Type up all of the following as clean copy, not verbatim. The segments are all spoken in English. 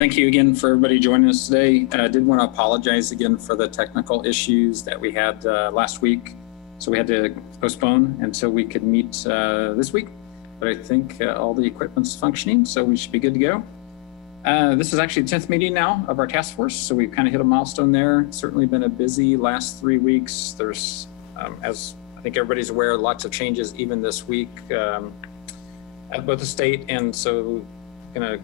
Thank you again for everybody joining us today. I did want to apologize again for the technical issues that we had last week. So we had to postpone until we could meet this week. But I think all the equipment's functioning, so we should be good to go. This is actually the 10th meeting now of our task force. So we've kind of hit a milestone there. It's certainly been a busy last 3 weeks. There's, as I think everybody's aware, lots of changes even this week at both the state. And so going to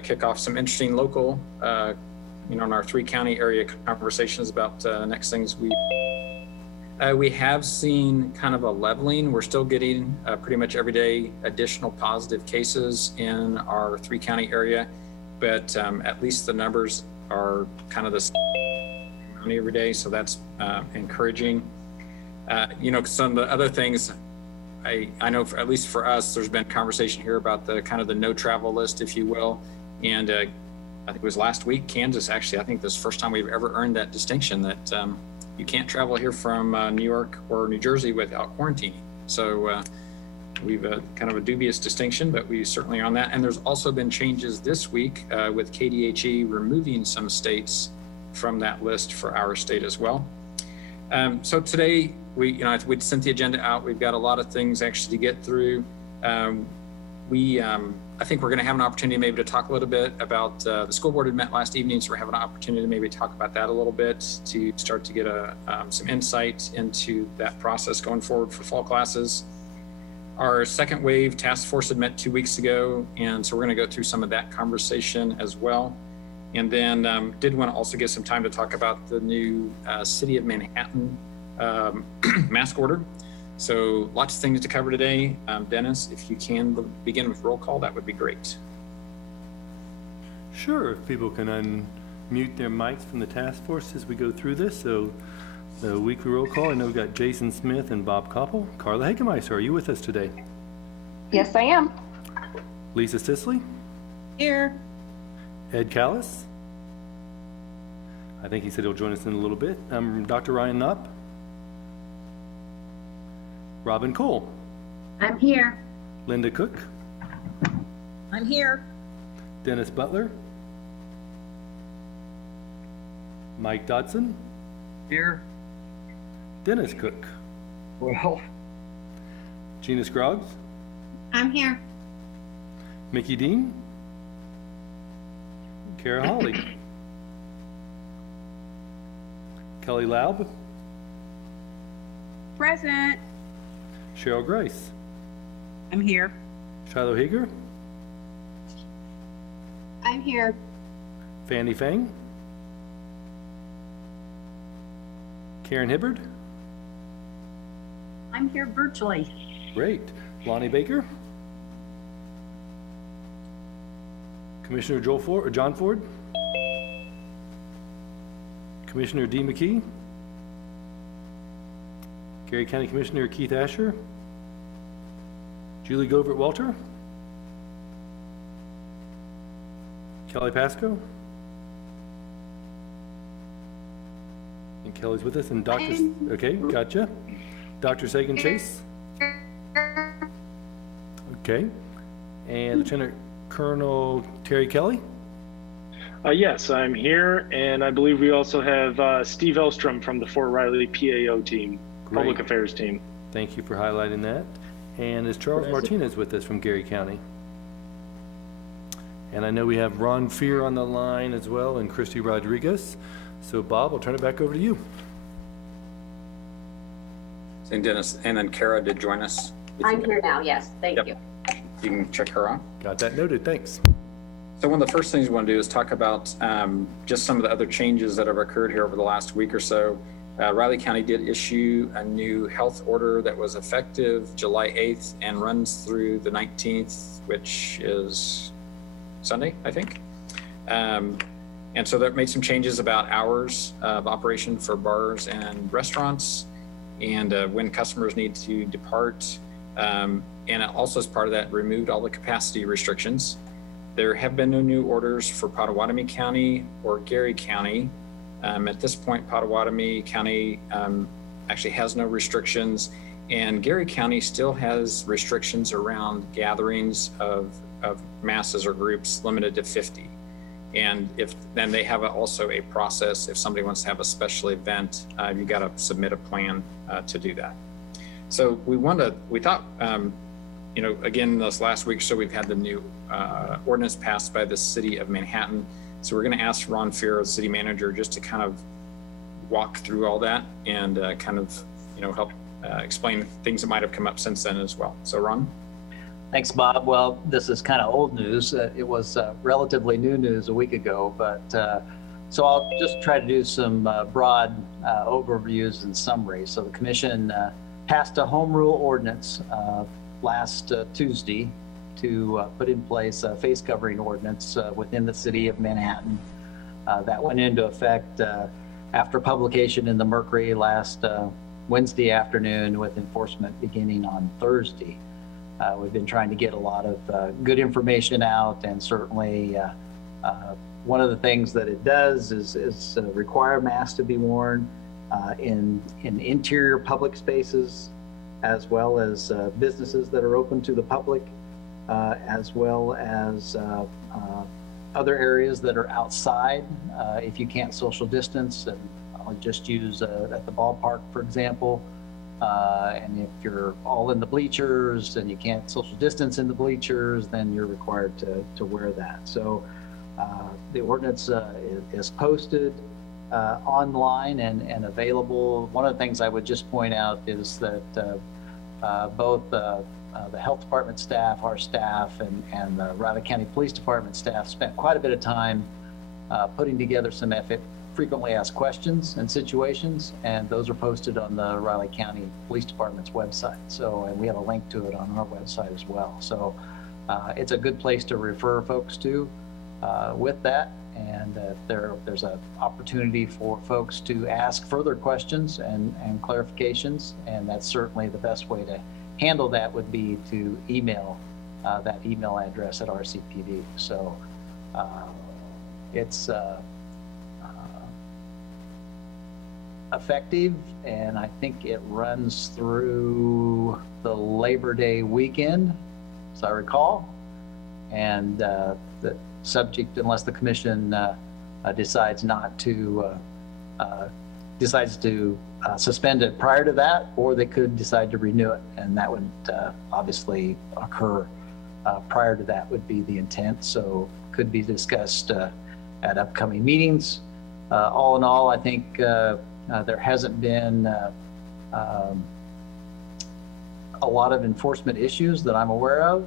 kick off some interesting local, in our 3-county area conversations about next things. We have seen kind of a leveling. We're still getting pretty much every day additional positive cases in our 3-county area, but at least the numbers are kind of the same every day. So that's encouraging. Some of the other things, I know at least for us, there's been conversation here about the kind of the no travel list, if you will. And I think it was last week, Kansas, actually, I think this is the first time we've ever earned that distinction that you can't travel here from New York or New Jersey without quarantining. So we've kind of a dubious distinction, but we certainly are on that. And there's also been changes this week with KDHE removing some states from that list for our state as well. So today, we'd sent the agenda out. We've got a lot of things actually to get through. I think we're going to have an opportunity maybe to talk a little bit about the school board had met last evening, so we're having an opportunity to maybe talk about that a little bit to start to get some insight into that process going forward for fall classes. Our second wave task force had met 2 weeks ago, and so we're going to go through some of that conversation as well. And then did want to also get some time to talk about the new City of Manhattan mask order. So lots of things to cover today. Dennis, if you can begin with roll call, that would be great. Sure, if people can unmute their mics from the task force as we go through this. So the weekly roll call, I know we've got Jason Smith and Bob Koppel. Carla Hagemeister, are you with us today? Yes, I am. Lisa Sisley? Here. Ed Callis? I think he said he'll join us in a little bit. Dr. Ryan Knopp? Robin Cole? I'm here. Linda Cook? I'm here. Dennis Butler? Mike Dodson? Here. Dennis Cook? Well. Gina Scroggs? I'm here. Mickey Dean? Kara Hawley? Kelly Laub? Present. Cheryl Grace? I'm here. Shiloh Hager? I'm here. Fanny Fang? Karen Hibbard? I'm here virtually. Great. Lonnie Baker? Commissioner John Ford? Commissioner Dee McKee? Gary County Commissioner Keith Asher? Julie Govert Walter? Kelly Pasco? And Kelly's with us, and Dr. Okay, gotcha. Dr. Sagan Chase? Okay. And Lieutenant Colonel Terry Kelly? Yes, I'm here, and I believe we also have Steve Elstrom from the Fort Riley PAO team, Great. Public Affairs team. Thank you for highlighting that. And is Charles Martinez with us from Gary County? And I know we have Ron Fear on the line as well, and Christy Rodriguez. So Bob, I'll turn it back over to you. And Dennis, and then Kara did join us. I'm here now, yes. Thank you. You can check her off. Got that noted, thanks. So one of the first things we want to do is talk about just some of the other changes that have occurred here over the last week or so. Riley County did issue a new health order that was effective July 8th and runs through the 19th, which is Sunday, I think. And so that made some changes about hours of operation for bars and restaurants and when customers need to depart. And it also, as part of that, removed all the capacity restrictions. There have been no new orders for Pottawatomie County or Gary County. At this point, Pottawatomie County actually has no restrictions, and Gary County still has restrictions around gatherings of masses or groups limited to 50. And then they have also a process. If somebody wants to have a special event, you got to submit a plan to do that. So we thought, again, this last week, so we've had the new ordinance passed by the city of Manhattan. So we're going to ask Ron Fear, the city manager, just to kind of walk through all that and help explain things that might have come up since then as well. So Ron? Thanks, Bob. Well, this is kind of old news. It was relatively new news a week ago, but so I'll just try to do some broad overviews and summaries. So the commission passed a home rule ordinance last Tuesday to put in place a face covering ordinance within the city of Manhattan. That went into effect after publication in the Mercury last Wednesday afternoon, with enforcement beginning on Thursday. We've been trying to get a lot of good information out, and certainly one of the things that it does is require masks to be worn in interior public spaces, as well as businesses that are open to the public, as well as other areas that are outside. If you can't social distance, and I'll just use at the ballpark, for example, and if you're all in the bleachers and you can't social distance in the bleachers, then you're required to wear that. So the ordinance is posted online and available. One of the things I would just point out is that both the health department staff, our staff, and the Riley County Police Department staff spent quite a bit of time putting together some frequently asked questions and situations, and those are posted on the Riley County Police Department's website. So, and we have a link to it on our website as well. So it's a good place to refer folks to with that. And there's an opportunity for folks to ask further questions and clarifications, and that's certainly the best way to handle that would be to email that email address at RCPD. So it's effective, and I think it runs through the Labor Day weekend, as I recall. And the subject, unless the commission decides to suspend it prior to that, or they could decide to renew it, and that would obviously occur prior to that would be the intent. So could be discussed at upcoming meetings. All in all, I think there hasn't been a lot of enforcement issues that I'm aware of.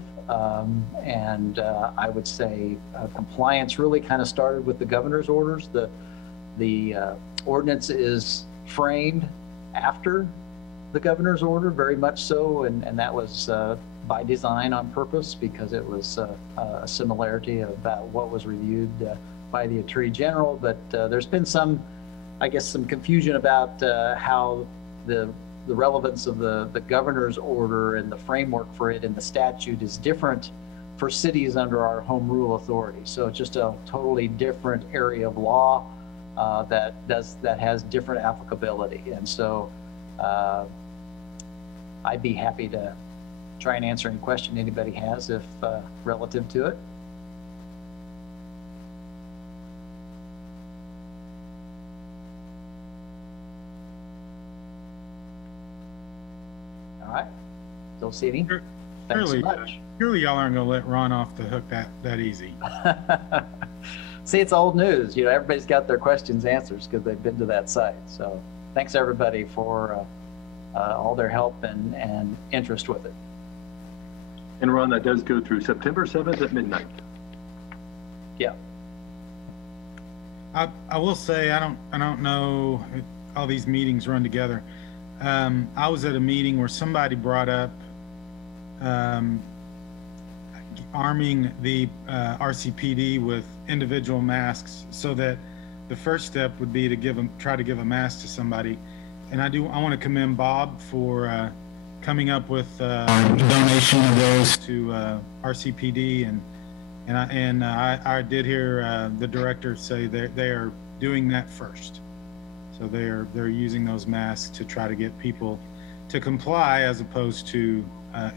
And I would say compliance really kind of started with the governor's orders. The ordinance is framed after the governor's order, very much so, and that was by design on purpose, because it was a similarity about what was reviewed by the Attorney General. But there's been some confusion about how the relevance of the governor's order and the framework for it in the statute is different for cities under our home rule authority. So it's just a totally different area of law that has different applicability. And so I'd be happy to try and answer any question anybody has if relative to it. All right, don't see any. Thanks so much. Surely y'all aren't gonna let Ron off the hook that easy. See, it's old news. You know, everybody's got their questions answered because they've been to that site. So thanks everybody for all their help and interest with it. And Ron, that does go through September 7th at midnight. Yeah. I will say I don't know if all these meetings run together. I was at a meeting where somebody brought up arming the RCPD with individual masks, so that the first step would be to try to give a mask to somebody. And I want to commend Bob for coming up with a donation of those to RCPD, and I did hear the director say they are doing that first. So they're using those masks to try to get people to comply as opposed to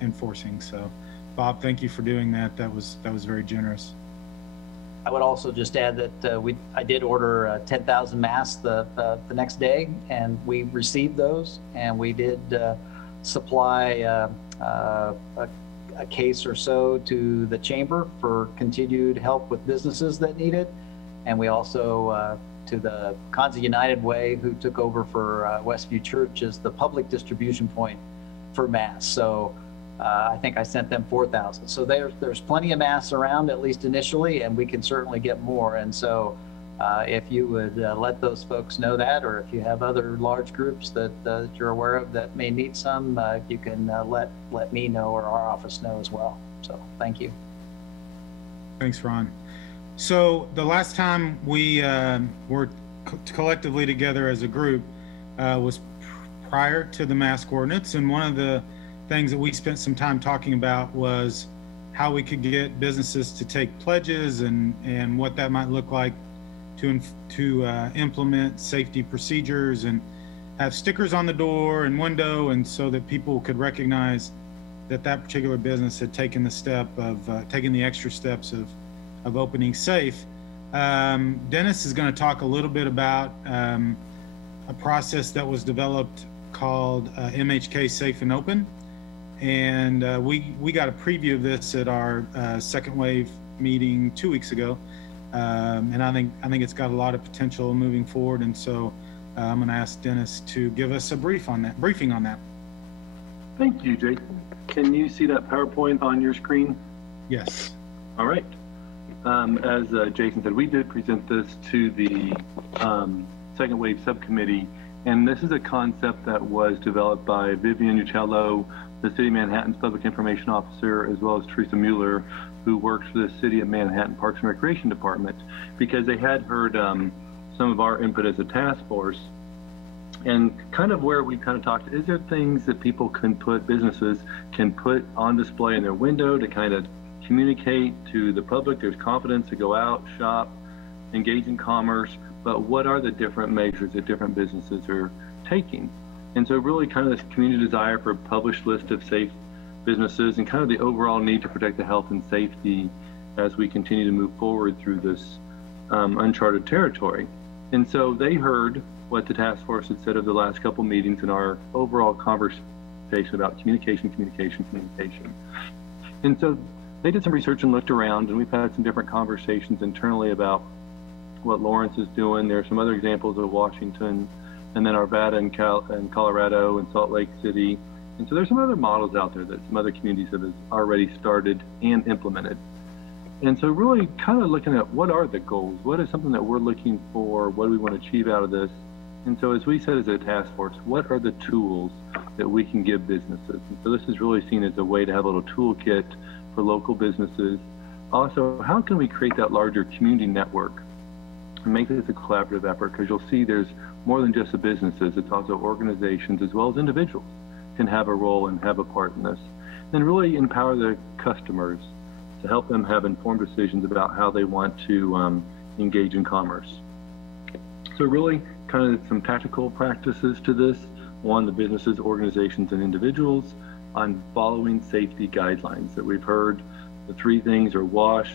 enforcing. So Bob, thank you for doing that. That was very generous. I would also just add that I did order 10,000 masks the next day, and we received those, and we did supply a case or so to the chamber for continued help with businesses that need it. And we also, to the Kansa United Way, who took over for Westview Church as the public distribution point for masks. So I think I sent them 4,000. So there's plenty of masks around, at least initially, and we can certainly get more. And so if you would let those folks know that, or if you have other large groups that you're aware of that may need some, you can let me know or our office know as well. So thank you. Thanks, Ron. So the last time we were collectively together as a group was prior to the mask ordinance, and one of the things that we spent some time talking about was how we could get businesses to take pledges and what that might look like to implement safety procedures and have stickers on the door and window, and so that people could recognize that that particular business had taken the step of taking the extra steps of opening safe. Dennis is going to talk a little bit about a process that was developed called MHK Safe and Open, and we got a preview of this at our second wave meeting 2 weeks ago. And I think it's got a lot of potential moving forward, and so I'm going to ask Dennis to give us a briefing on that. Thank you, Jason. Can you see that PowerPoint on your screen? Yes. All right. As Jason said, we did present this to the Second Wave Subcommittee, and this is a concept that was developed by Vivian Uccello, the City of Manhattan's Public Information Officer, as well as Teresa Mueller, who works for the City of Manhattan Parks and Recreation Department, because they had heard some of our input as a task force, and kind of where we kind of talked, is there things that businesses can put on display in their window to kind of communicate to the public there's confidence to go out, shop, engage in commerce, but what are the different measures that different businesses are taking? And so really kind of this community desire for a published list of safe businesses and kind of the overall need to protect the health and safety as we continue to move forward through this uncharted territory. And so they heard what the task force had said of the last couple meetings in our overall conversation about communication. And so they did some research and looked around, and we've had some different conversations internally about what Lawrence is doing. There are some other examples of Washington, and then Arvada in Colorado and Salt Lake City. And so there's some other models out there that some other communities have already started and implemented. And so really kind of looking at what are the goals? What is something that we're looking for? What do we want to achieve out of this? And so as we said as a task force, what are the tools that we can give businesses? And so this is really seen as a way to have a little toolkit for local businesses. Also, how can we create that larger community network and make this a collaborative effort? Because you'll see there's more than just the businesses, it's also organizations as well as individuals can have a role and have a part in this. And really empower the customers to help them have informed decisions about how they want to engage in commerce. So really kind of some tactical practices to this. One, the businesses, organizations, and individuals on following safety guidelines that we've heard. The three things are wash,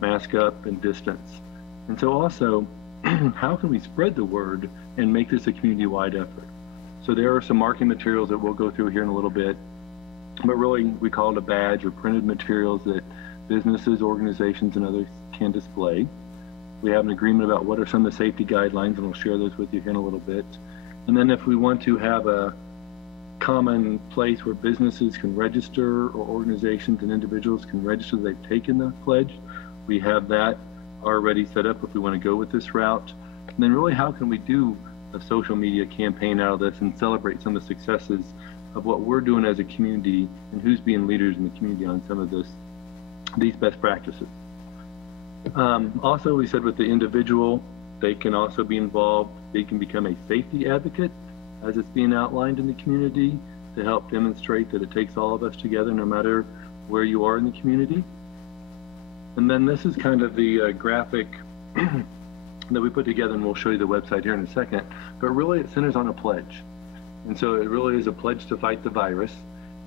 mask up, and distance. And so also, how can we spread the word and make this a community-wide effort? So there are some marketing materials that we'll go through here in a little bit, but really we call it a badge or printed materials that businesses, organizations, and others can display. We have an agreement about what are some of the safety guidelines, and we'll share those with you here in a little bit. And then if we want to have a common place where businesses can register or organizations and individuals can register that they've taken the pledge, we have that already set up if we want to go with this route. And then really how can we do a social media campaign out of this and celebrate some of the successes of what we're doing as a community and who's being leaders in the community on some of these best practices. Also, we said with the individual, they can also be involved. They can become a safety advocate as it's being outlined in the community to help demonstrate that it takes all of us together no matter where you are in the community. And then this is kind of the graphic that we put together, and we'll show you the website here in a second, but really it centers on a pledge. And so it really is a pledge to fight the virus.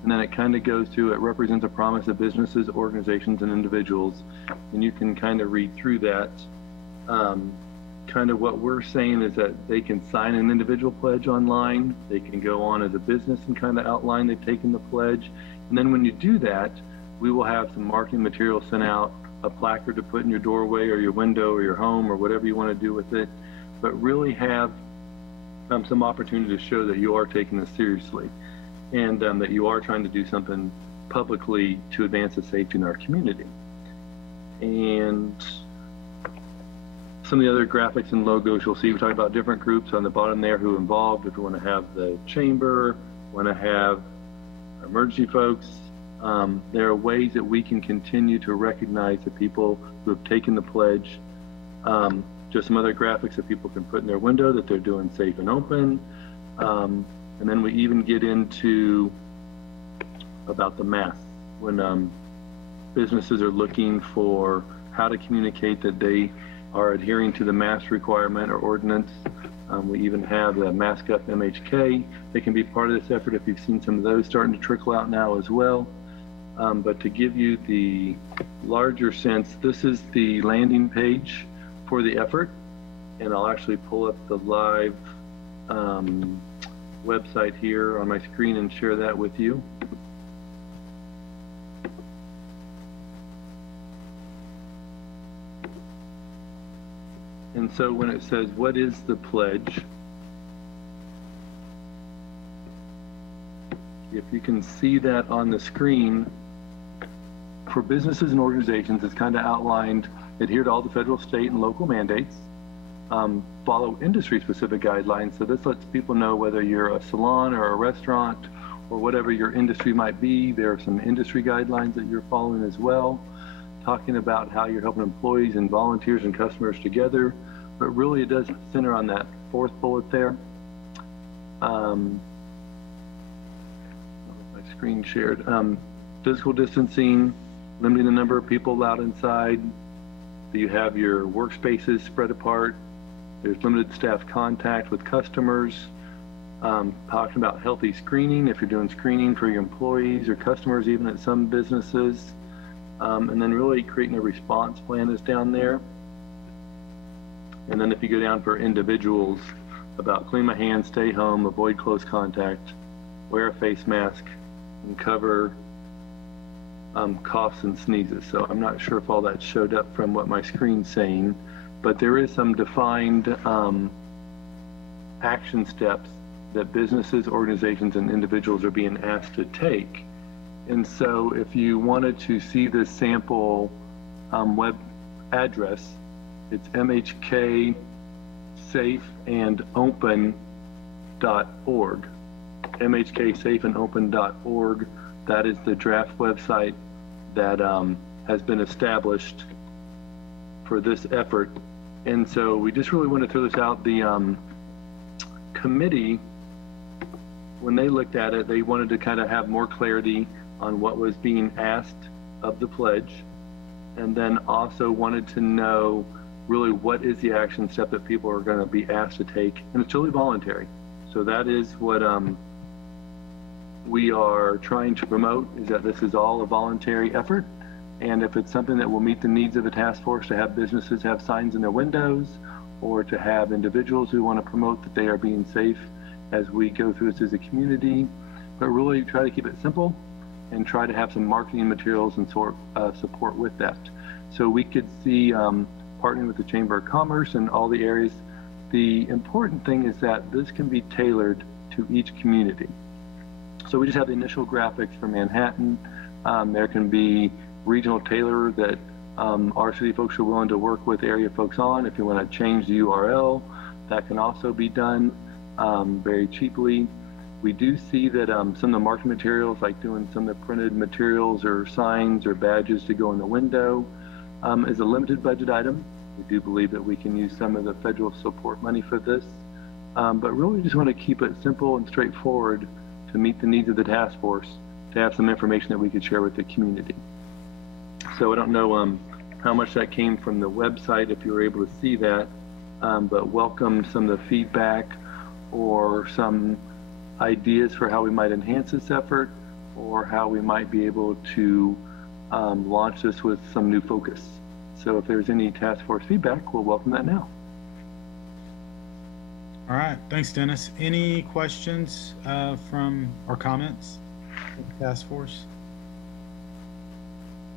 And then it kind of goes to, it represents a promise of businesses, organizations, and individuals. And you can kind of read through that. Kind of what we're saying is that they can sign an individual pledge online. They can go on as a business and kind of outline they've taken the pledge. And then when you do that, we will have some marketing material sent out, a placard to put in your doorway or your window or your home or whatever you want to do with it, but really have some opportunity to show that you are taking this seriously and that you are trying to do something publicly to advance the safety in our community. And some of the other graphics and logos you'll see, we talk about different groups on the bottom there who are involved. If you want to have the chamber, want to have emergency folks, there are ways that we can continue to recognize the people who have taken the pledge. Just some other graphics that people can put in their window that they're doing safe and open. And then we even get into about the masks when businesses are looking for how to communicate that they are adhering to the mask requirement or ordinance. We even have the Mask Up MHK. They can be part of this effort if you've seen some of those starting to trickle out now as well. But to give you the larger sense, this is the landing page for the effort. And I'll actually pull up the live website here on my screen and share that with you. And so when it says, what is the pledge? If you can see that on the screen, for businesses and organizations, it's kind of outlined, adhere to all the federal, state, and local mandates, follow industry-specific guidelines. So this lets people know whether you're a salon or a restaurant or whatever your industry might be. There are some industry guidelines that you're following as well, talking about how you're helping employees and volunteers and customers together. But really it does center on that fourth bullet there. My screen shared. Physical distancing, limiting the number of people allowed inside. You have your workspaces spread apart. There's limited staff contact with customers. Talking about healthy screening, if you're doing screening for your employees or customers, even at some businesses. And then really creating a response plan is down there. And then if you go down for individuals, about clean my hands, stay home, avoid close contact, wear a face mask, and cover coughs and sneezes. So I'm not sure if all that showed up from what my screen's saying, but there is some defined action steps that businesses, organizations, and individuals are being asked to take. And so if you wanted to see this sample web address, it's mhksafeandopen.org. mhksafeandopen.org. That is the draft website that has been established for this effort. And so we just really want to throw this out. The committee, when they looked at it, they wanted to kind of have more clarity on what was being asked of the pledge, and then also wanted to know really what is the action step that people are going to be asked to take, and it's totally voluntary. So that is what we are trying to promote, is that this is all a voluntary effort, and if it's something that will meet the needs of the task force, to have businesses have signs in their windows, or to have individuals who want to promote that they are being safe as we go through this as a community, but really try to keep it simple and try to have some marketing materials and support with that. So we could see partnering with the Chamber of Commerce and all the areas. The important thing is that this can be tailored to each community. So we just have the initial graphics for Manhattan. There can be regional tailor that our city folks are willing to work with area folks on. If you want to change the URL, that can also be done very cheaply. We do see that some of the marketing materials, like doing some of the printed materials or signs or badges to go in the window, is a limited budget item. We do believe that we can use some of the federal support money for this, but really just want to keep it simple and straightforward to meet the needs of the task force, to have some information that we could share with the community. So I don't know how much that came from the website, if you were able to see that, but welcome some of the feedback or some ideas for how we might enhance this effort, for how we might be able to launch this with some new focus. So if there's any task force feedback, we'll welcome that now. All right, thanks, Dennis. Any questions from or comments from the task force?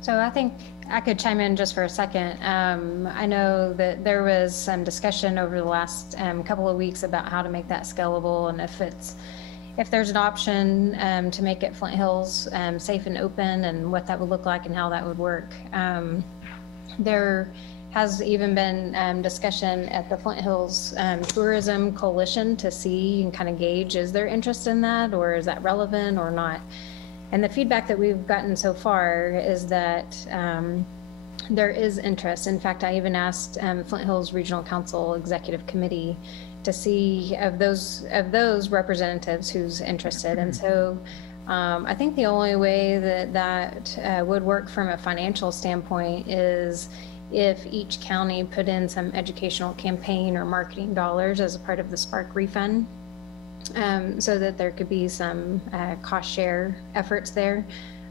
So I think I could chime in just for a second. I know that there was some discussion over the last couple of weeks about how to make that scalable, and if there's an option to make it Flint Hills safe and open, and what that would look like and how that would work. There has even been discussion at the Flint Hills Tourism Coalition to see and kind of gauge, is there interest in that, or is that relevant or not? And the feedback that we've gotten so far is that there is interest. In fact, I even asked Flint Hills Regional Council Executive Committee to see of those representatives who's interested. And so I think the only way that would work from a financial standpoint is if each county put in some educational campaign or marketing dollars as a part of the Spark refund, so that there could be some cost share efforts there.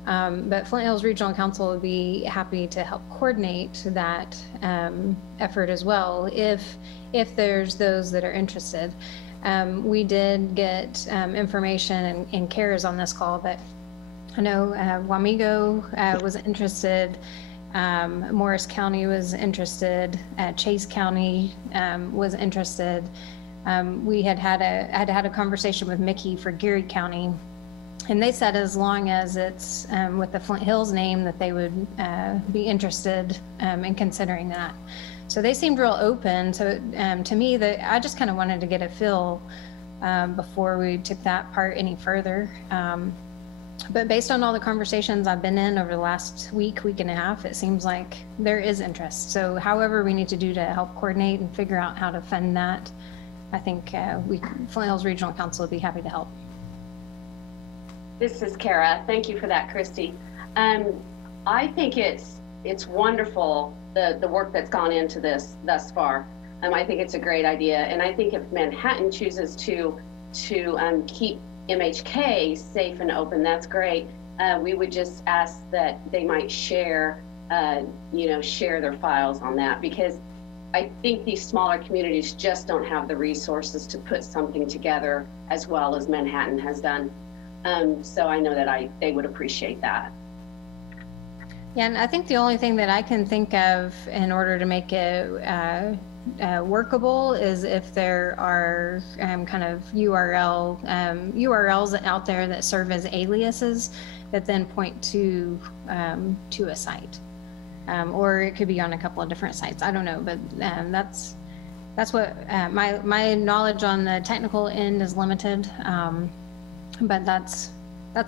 But Flint Hills Regional Council would be happy to help coordinate that effort as well if there's those that are interested. We did get information, and CARE is on this call, but I know Wamego was interested, Morris County was interested, Chase County was interested. We had a conversation with Mickey for Geary County, and they said as long as it's with the Flint Hills name that they would be interested in considering that. So they seemed real open. So to me, I just kind of wanted to get a feel before we took that part any further. But based on all the conversations I've been in over the last week and a half, it seems like there is interest. So however we need to do to help coordinate and figure out how to fund that, I think Flint Hills Regional Council would be happy to help. This is Kara. Thank you for that, Christy. I think it's wonderful, the work that's gone into this thus far. I think it's a great idea. And I think if Manhattan chooses to keep MHK safe and open, that's great. We would just ask that they might share their files on that, because I think these smaller communities just don't have the resources to put something together as well as Manhattan has done. So I know that they would appreciate that. Yeah, and I think the only thing that I can think of in order to make it workable is if there are kind of URLs out there that serve as aliases that then point to a site. Or it could be on a couple of different sites. I don't know, but that's what my knowledge on the technical end is limited. But that's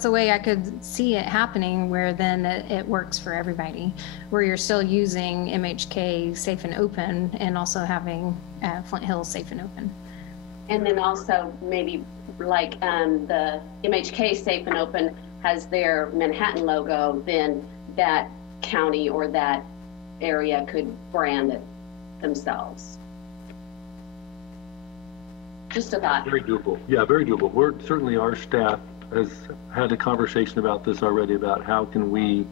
the way I could see it happening, where then it works for everybody, where you're still using MHK Safe and Open and also having Flint Hills Safe and Open. And then also maybe like the MHK Safe and Open has their Manhattan logo, then that county or that area could brand it themselves. Just a thought. Very doable. Yeah, very doable. Certainly our staff has had a conversation about this already, about how can we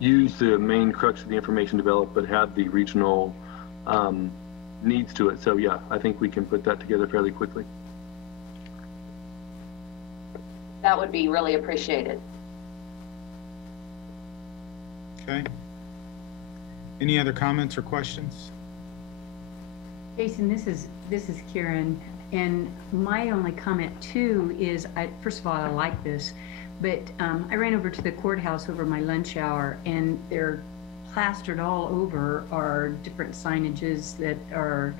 use the main crux of the information developed, but have the regional needs to it. So yeah, I think we can put that together fairly quickly. That would be really appreciated. Okay. Any other comments or questions? Jason, this is Karen, and my only comment too is, first of all, I like this, but I ran over to the courthouse over my lunch hour, and they're plastered all over are different signages that are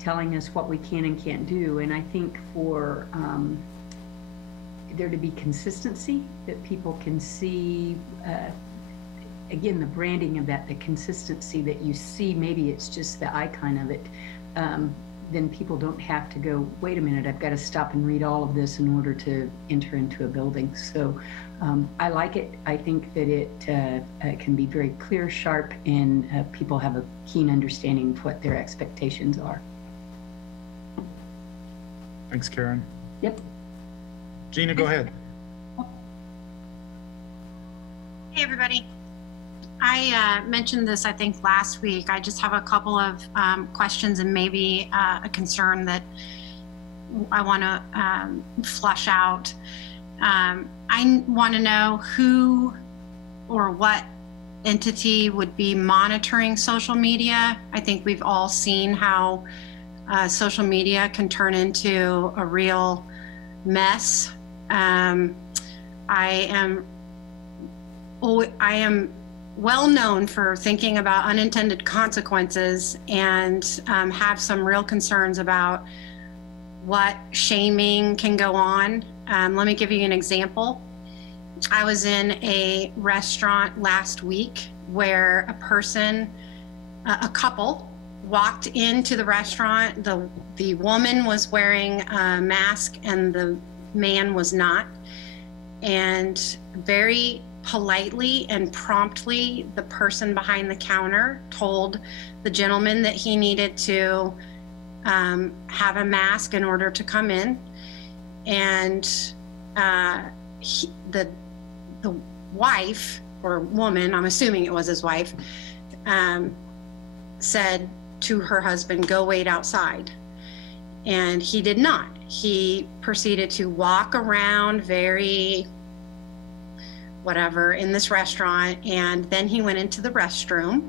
telling us what we can and can't do. And I think for there to be consistency, that people can see, again, the branding of that, the consistency that you see, maybe it's just the icon of it, then people don't have to go, wait a minute, I've got to stop and read all of this in order to enter into a building. So I like it. I think that it can be very clear, sharp, and people have a keen understanding of what their expectations are. Thanks, Karen. Yep. Gina, go ahead. everybody. I mentioned this, I think, last week. I just have a couple of questions and maybe a concern that I want to flush out. I want to know who or what entity would be monitoring social media. I think we've all seen how social media can turn into a real mess. I am well known for thinking about unintended consequences and have some real concerns about what shaming can go on. Let me give you an example. I was in a restaurant last week where a couple walked into the restaurant. The woman was wearing a mask and the man was not. And very politely and promptly, the person behind the counter told the gentleman that he needed to have a mask in order to come in. And the wife or woman, I'm assuming it was his wife, said to her husband, "Go wait outside." And he did not. He proceeded to walk around very whatever in this restaurant, and then he went into the restroom,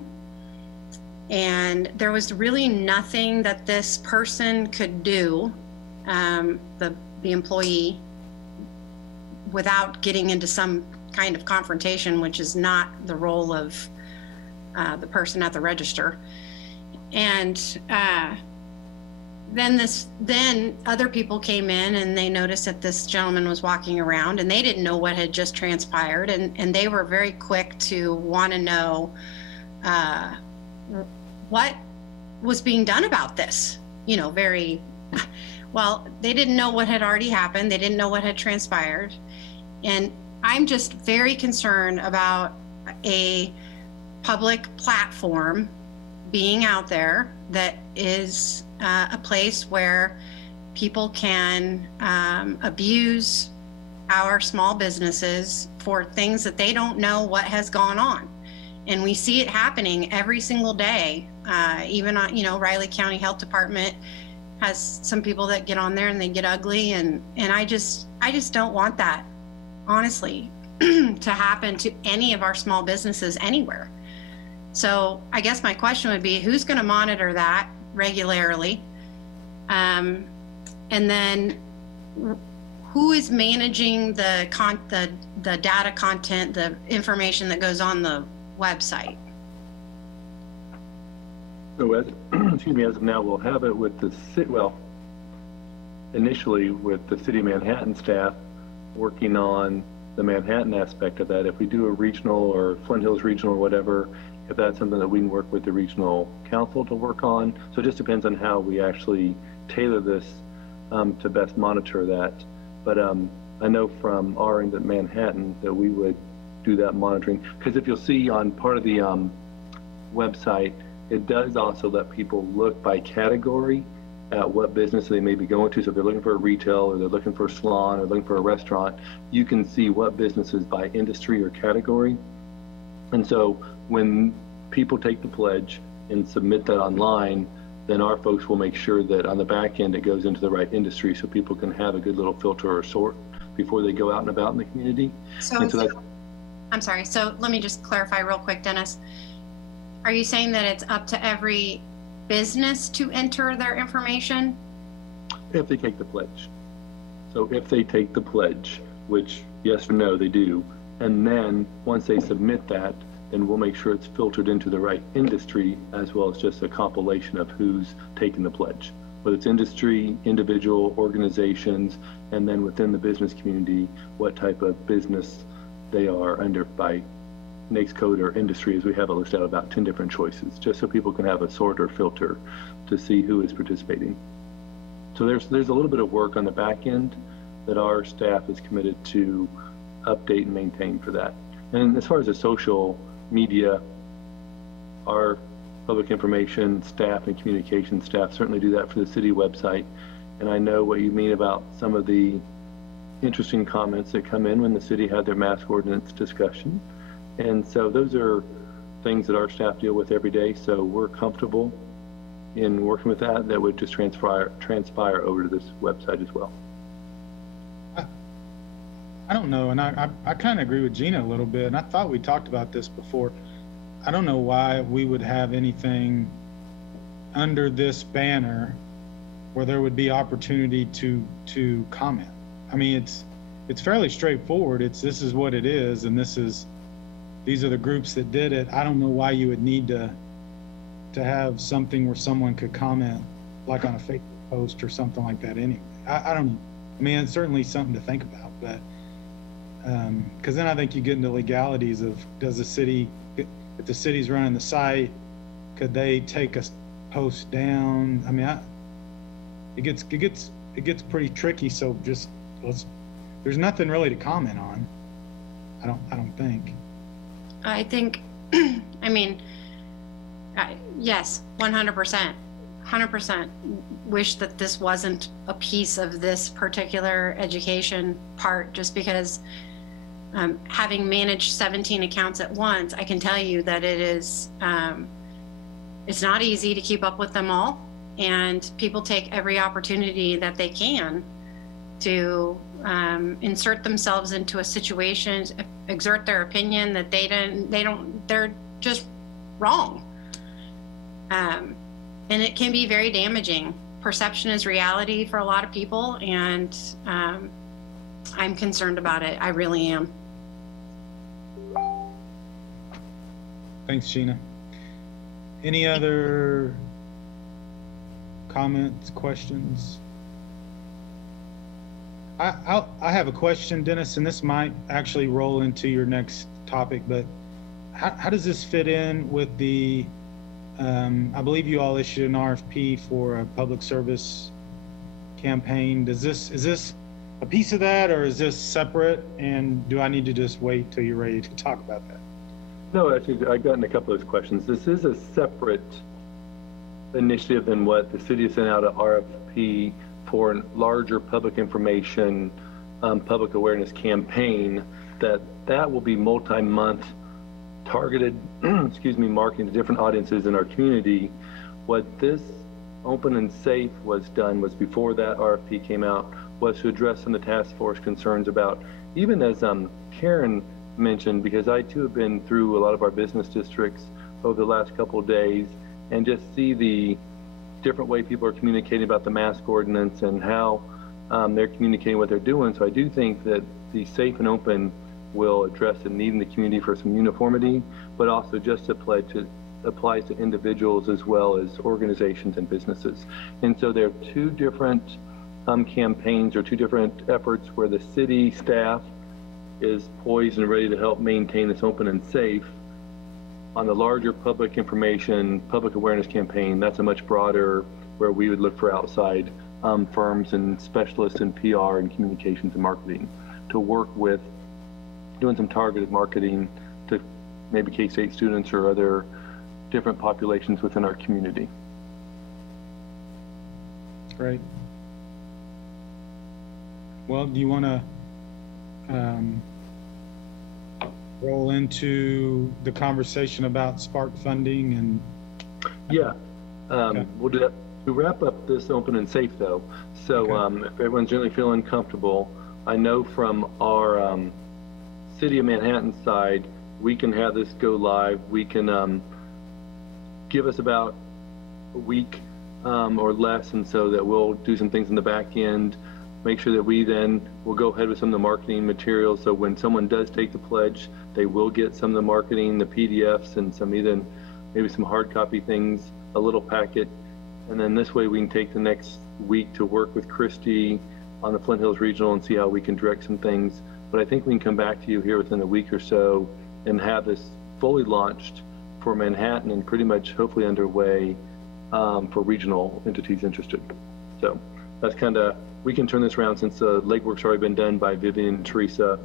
and there was really nothing that this person could do, the employee, without getting into some kind of confrontation, which is not the role of the person at the register. And then other people came in and they noticed that this gentleman was walking around and they didn't know what had just transpired, and they were very quick to want to know what was being done about this. Very well, they didn't know what had already happened. They didn't know what had transpired. And I'm just very concerned about a public platform being out there that is a place where people can abuse our small businesses for things that they don't know what has gone on. And we see it happening every single day. Even Riley County Health Department has some people that get on there and they get ugly, and I just don't want that, honestly, to happen to any of our small businesses anywhere. So I guess my question would be, who's going to monitor that regularly? And then who is managing the data content, the information that goes on the website? So as of now, we'll have it with the city, initially with the City of Manhattan staff working on the Manhattan aspect of that. If we do a regional or Flint Hills regional or whatever, if that's something that we can work with the regional council to work on. So it just depends on how we actually tailor this to best monitor that. But I know from our end at Manhattan that we would do that monitoring. Because if you'll see on part of the website, it does also let people look by category at what business they may be going to. So if they're looking for a retail, or they're looking for a salon, or looking for a restaurant, you can see what businesses by industry or category. And so when people take the pledge and submit that online, then our folks will make sure that on the back end it goes into the right industry, so people can have a good little filter or sort before they go out and about in the community. I'm sorry, so let me just clarify real quick, Dennis. Are you saying that it's up to every business to enter their information? If they take the pledge. So if they take the pledge, which yes or no, they do, and then once they submit that, then we'll make sure it's filtered into the right industry, as well as just a compilation of who's taken the pledge, whether it's industry, individual, organizations, and then within the business community, what type of business they are under by NAICS code or industry, as we have it listed out about 10 different choices, just so people can have a sort or filter to see who is participating. So there's a little bit of work on the back end that our staff is committed to update and maintain for that. And as far as the social media, our public information staff and communication staff certainly do that for the city website. And I know what you mean about some of the interesting comments that come in when the city had their mask ordinance discussion. And so those are things that our staff deal with every day. So we're comfortable in working with that. That would just transpire over to this website as well. I don't know, and I kind of agree with Gina a little bit, and I thought we talked about this before. I don't know why we would have anything under this banner where there would be opportunity to comment. I mean, it's fairly straightforward. This is what it is, and these are the groups that did it. I don't know why you would need to have something where someone could comment, like on a Facebook post or something like that anyway. I don't know. I mean, it's certainly something to think about, but because then I think you get into legalities of, does the city, if the city's running the site, could they take a post down? I mean, it gets pretty tricky. So just there's nothing really to comment on. I don't think. I think, I mean, yes, 100%. 100% wish that this wasn't a piece of this particular education part, just because having managed 17 accounts at once, I can tell you that it is, it's not easy to keep up with them all, and people take every opportunity that they can to insert themselves into a situation, exert their opinion that they're just wrong. And it can be very damaging. Perception is reality for a lot of people, and I'm concerned about it. I really am. Thanks, Gina. Any other comments, questions? I have a question, Dennis, and this might actually roll into your next topic, but how does this fit in with the, I believe you all issued an RFP for a public service campaign. Is this a piece of that, or is this separate? And do I need to just wait till you're ready to talk about that? No, actually, I've gotten a couple of those questions. This is a separate initiative than what the city has sent out an RFP for a larger public information, public awareness campaign. That will be multi-month targeted, marketing to different audiences in our community. What this Open and Safe was before that RFP came out, was to address some of the task force concerns about, even as Karen mentioned, because I too have been through a lot of our business districts over the last couple of days and just see the different way people are communicating about the mask ordinance and how they're communicating what they're doing. So I do think that the Safe and Open will address the need in the community for some uniformity, but also just applies to individuals as well as organizations and businesses. And so there are two different campaigns or two different efforts where the city staff is poised and ready to help maintain this open and safe. On the larger public information, public awareness campaign, that's a much broader, where we would look for outside firms and specialists in PR and communications and marketing to work with doing some targeted marketing to maybe K-State students or other different populations within our community. Great. Well, do you want to roll into the conversation about Spark funding? And yeah, okay. We'll do that to wrap up this Open and Safe though. So okay. If everyone's generally feeling comfortable, I know from our City of Manhattan side, we can have this go live. We can give us about a week or less, and so that we'll do some things in the back end, make sure that we then will go ahead with some of the marketing materials. So when someone does take the pledge, they will get some of the marketing, the PDFs, and maybe some hard copy things, a little packet. And then this way we can take the next week to work with Christy on the Flint Hills Regional and see how we can direct some things. But I think we can come back to you here within a week or so and have this fully launched for Manhattan and pretty much hopefully underway for regional entities interested. So that's we can turn this around since the legwork's already been done by Vivian and Teresa.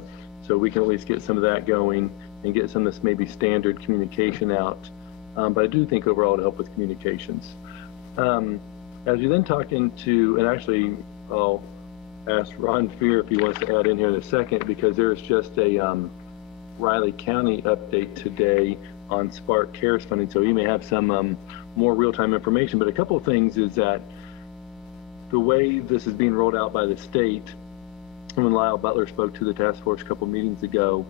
So we can at least get some of that going and get some of this maybe standard communication out. But I do think overall to help with communications. As you then talk into, and actually I'll ask Ron Fear if he wants to add in here in a second, because there's just a Riley County update today on Spark CARES funding, so you may have some more real-time information. But a couple of things is that the way this is being rolled out by the state, and when Lyle Butler spoke to the task force a couple meetings ago,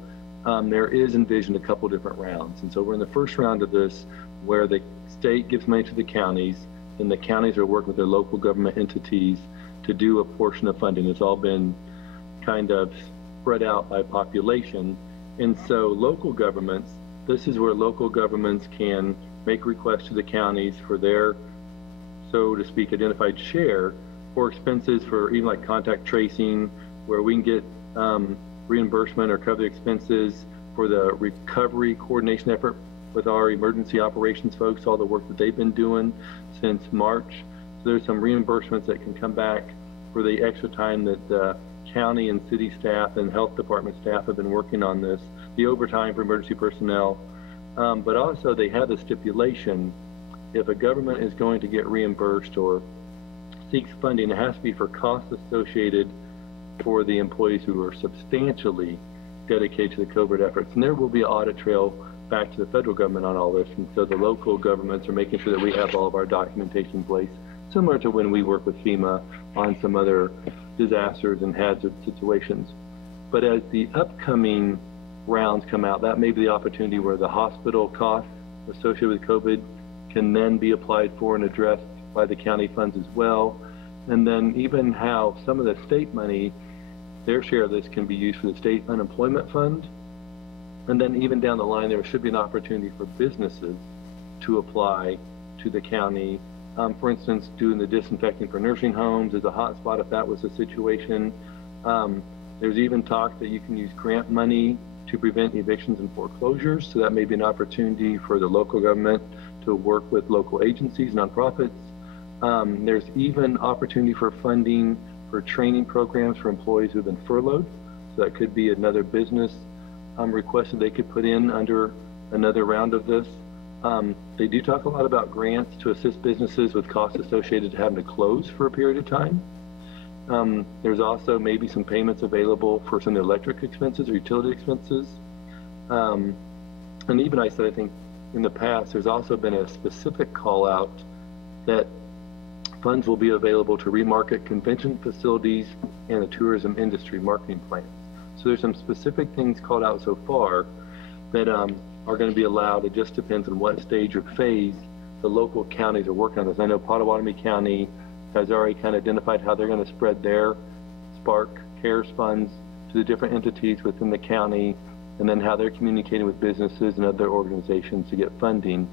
there is envisioned a couple different rounds. And so we're in the first round of this where the state gives money to the counties, and the counties are working with their local government entities to do a portion of funding. It's all been kind of spread out by population. And so local governments, this is where local governments can make requests to the counties for their, so to speak, identified share for expenses for even like contact tracing, where we can get reimbursement or cover the expenses for the recovery coordination effort with our emergency operations folks, all the work that they've been doing since March. So there's some reimbursements that can come back for the extra time that the county and city staff and health department staff have been working on this, the overtime for emergency personnel. But also they have the stipulation, if a government is going to get reimbursed or seeks funding, it has to be for costs associated for the employees who are substantially dedicated to the COVID efforts. And there will be an audit trail back to the federal government on all this. And so the local governments are making sure that we have all of our documentation in place, similar to when we work with FEMA on some other disasters and hazard situations. But as the upcoming rounds come out, that may be the opportunity where the hospital costs associated with COVID can then be applied for and addressed by the county funds as well. And then even how some of the state money, their share of this can be used for the state unemployment fund. And then even down the line, there should be an opportunity for businesses to apply to the county. For instance, doing the disinfecting for nursing homes is a hot spot if that was the situation. There's even talk that you can use grant money to prevent evictions and foreclosures. So that may be an opportunity for the local government to work with local agencies, nonprofits. There's even opportunity for funding for training programs for employees who've been furloughed. So that could be another business request that they could put in under another round of this. They do talk a lot about grants to assist businesses with costs associated to having to close for a period of time. There's also maybe some payments available for some of the electric expenses or utility expenses. And even I said, I think in the past, there's also been a specific call out that funds will be available to remarket convention facilities and the tourism industry marketing plans. So there's some specific things called out so far that are going to be allowed. It just depends on what stage or phase the local counties are working on this. I know Pottawatomie County has already kind of identified how they're going to spread their Spark CARES funds to the different entities within the county, and then how they're communicating with businesses and other organizations to get funding.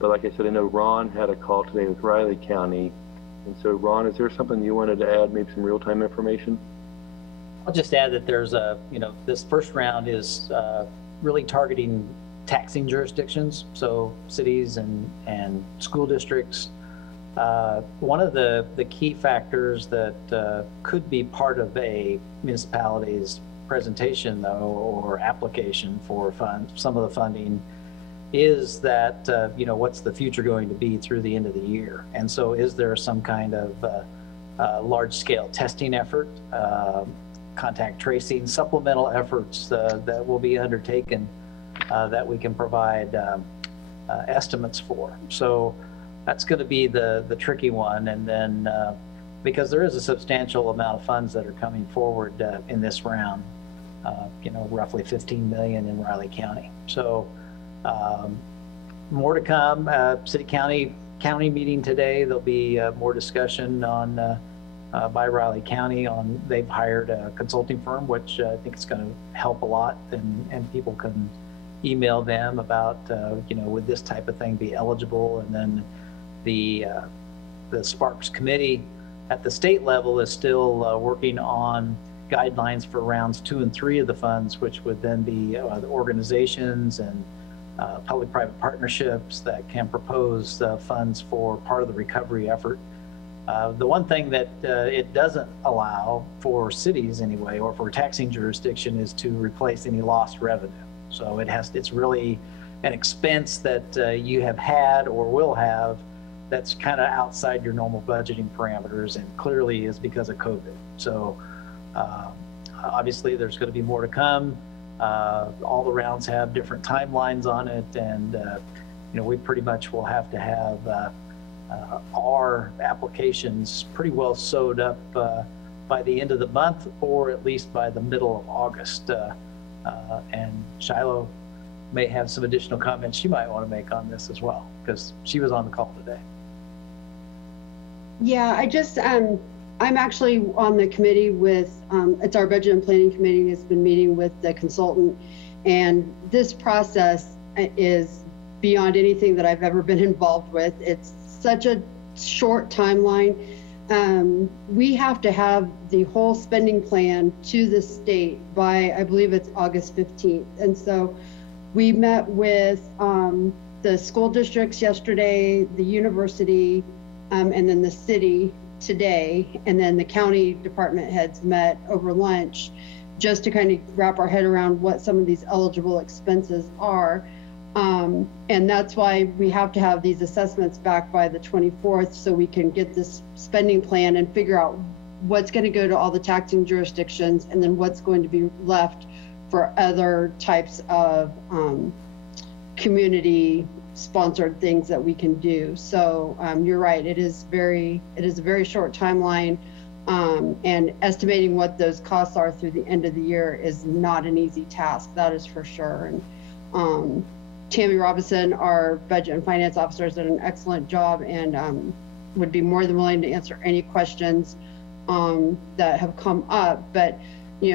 But like I said, I know Ron had a call today with Riley County. And so Ron, is there something you wanted to add, maybe some real-time information? I'll just add that there's this first round is really targeting taxing jurisdictions, so cities and school districts. One of the key factors that could be part of a municipality's presentation, though, or application for some of the funding is that, what's the future going to be through the end of the year? And so is there some kind of large-scale testing effort, contact tracing, supplemental efforts that will be undertaken that we can provide estimates for? So that's going to be the tricky one. And then because there is a substantial amount of funds that are coming forward in this round, roughly 15 million in Riley County. So more to come. City county meeting today. There'll be more discussion on by Riley County on, they've hired a consulting firm, which I think is going to help a lot, and people can email them about, would this type of thing be eligible? And then the Sparks committee at the state level is still working on guidelines for rounds 2 and 3 of the funds, which would then be the organizations and public-private partnerships that can propose funds for part of the recovery effort. The one thing that it doesn't allow for cities anyway, or for a taxing jurisdiction, is to replace any lost revenue. So it's really an expense that you have had or will have that's kind of outside your normal budgeting parameters, and clearly is because of COVID. So obviously there's going to be more to come. All the rounds have different timelines on it, and we pretty much will have to have our applications pretty well sewed up by the end of the month, or at least by the middle of August. And Shiloh may have some additional comments she might want to make on this as well, because she was on the call today. Yeah, I'm actually on the committee with, it's our budget and planning committee has been meeting with the consultant, and this process is beyond anything that I've ever been involved with. It's such a short timeline. We have to have the whole spending plan to the state by, I believe it's August 15th. And so we met with the school districts yesterday, the university, and then the city today, and then the county department heads met over lunch just to kind of wrap our head around what some of these eligible expenses are. And that's why we have to have these assessments back by the 24th so we can get this spending plan and figure out what's going to go to all the taxing jurisdictions and then what's going to be left for other types of community sponsored things that we can do. So you're right, it is a very short timeline, and estimating what those costs are through the end of the year is not an easy task, that is for sure. And Tammy Robinson, our budget and finance officer, has done an excellent job and would be more than willing to answer any questions that have come up. But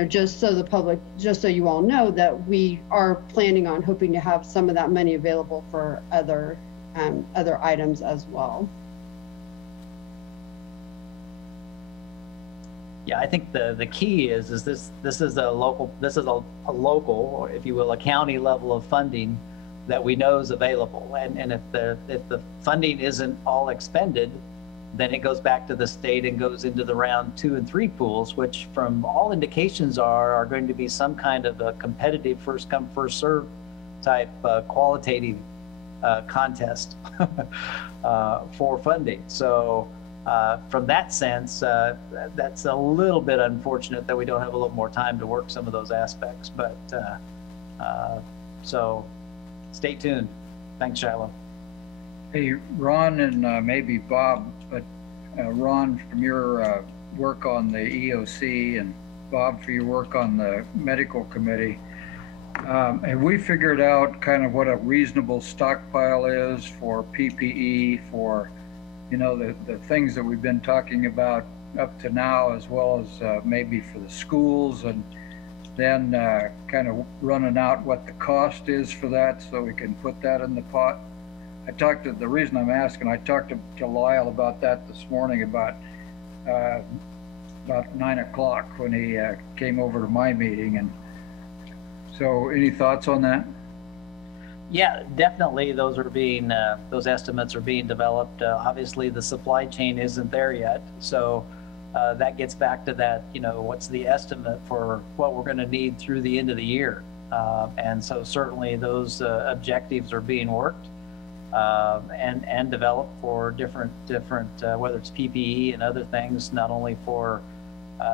just so the public, just so you all know that we are planning on hoping to have some of that money available for other items as well. Yeah, I think the key is this is a local, or if you will, a county level of funding that we know is available. And if the funding isn't all expended, then it goes back to the state and goes into the round 2 and 3 pools, which from all indications are going to be some kind of a competitive first come, first serve type qualitative contest for funding. So from that sense, that's a little bit unfortunate that we don't have a little more time to work some of those aspects, but so stay tuned. Thanks, Shiloh. Hey, Ron and maybe Bob, but Ron, from your work on the EOC, and Bob, for your work on the medical committee, have we figured out kind of what a reasonable stockpile is for PPE, for the things that we've been talking about up to now, as well as maybe for the schools, and then kind of running out what the cost is for that so we can put that in the pot? The reason I'm asking, I talked to Lyle about that this morning about 9 o'clock when he came over to my meeting. And so any thoughts on that? Yeah, definitely. Those estimates are being developed. Obviously the supply chain isn't there yet. So that gets back to that, what's the estimate for what we're going to need through the end of the year? And so certainly those objectives are being worked and developed for different whether it's PPE and other things, not only for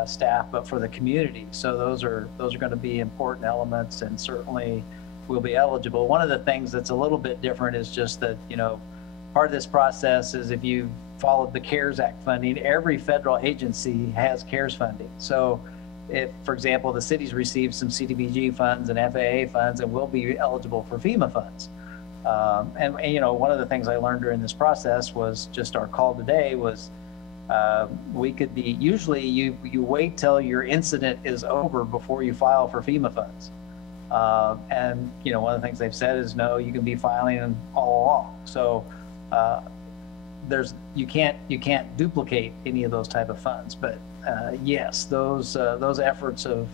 staff, but for the community. So those are going to be important elements, and certainly will be eligible. One of the things that's a little bit different is just that, part of this process is if you followed the CARES Act funding, every federal agency has CARES funding. So if, for example, the cities receive some CDBG funds and FAA funds, and will be eligible for FEMA funds. And one of the things I learned during this process was just our call today was we could be, usually you wait till your incident is over before you file for FEMA funds. And one of the things they've said is no, you can be filing all along. So you can't duplicate any of those type of funds. But yes, those efforts of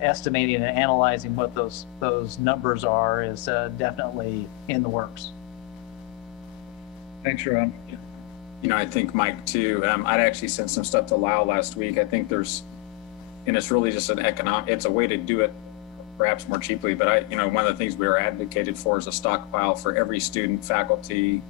estimating and analyzing what those numbers are is definitely in the works. Thanks, Ron. I think Mike too. I'd actually sent some stuff to Lyle last week. I think and it's really just it's a way to do it perhaps more cheaply, but one of the things we are advocated for is a stockpile for every student, faculty,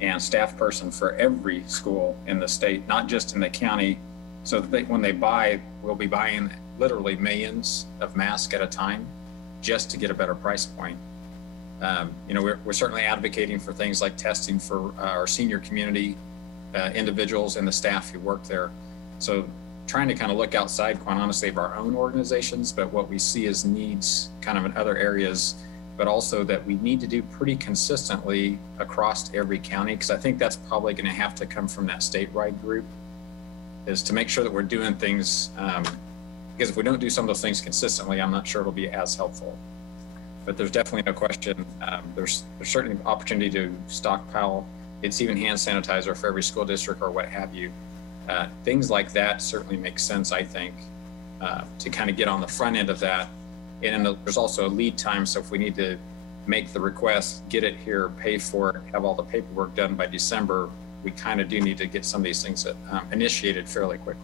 and staff person for every school in the state, not just in the county, so that when they buy, we'll be buying literally millions of masks at a time. just to get a better price point. You know, we're certainly advocating for things like testing for our senior community individuals and the staff who work there. So trying to kind of look outside, quite honestly, of our own organizations, but what we see as needs kind of in other areas, but also that we need to do pretty consistently across every county, because I think that's probably going to have to come from that statewide group, is to make sure that we're doing things, because if we don't do some of those things consistently, I'm not sure it'll be as helpful. But there's definitely no question. There's certainly opportunity to stockpile. It's even hand sanitizer for every school district or what have you. Things like that certainly make sense, I think, to kind of get on the front end of that. And then there's also a lead time. So if we need to make the request, get it here, pay for it, have all the paperwork done by December, we kind of do need to get some of these things initiated fairly quickly.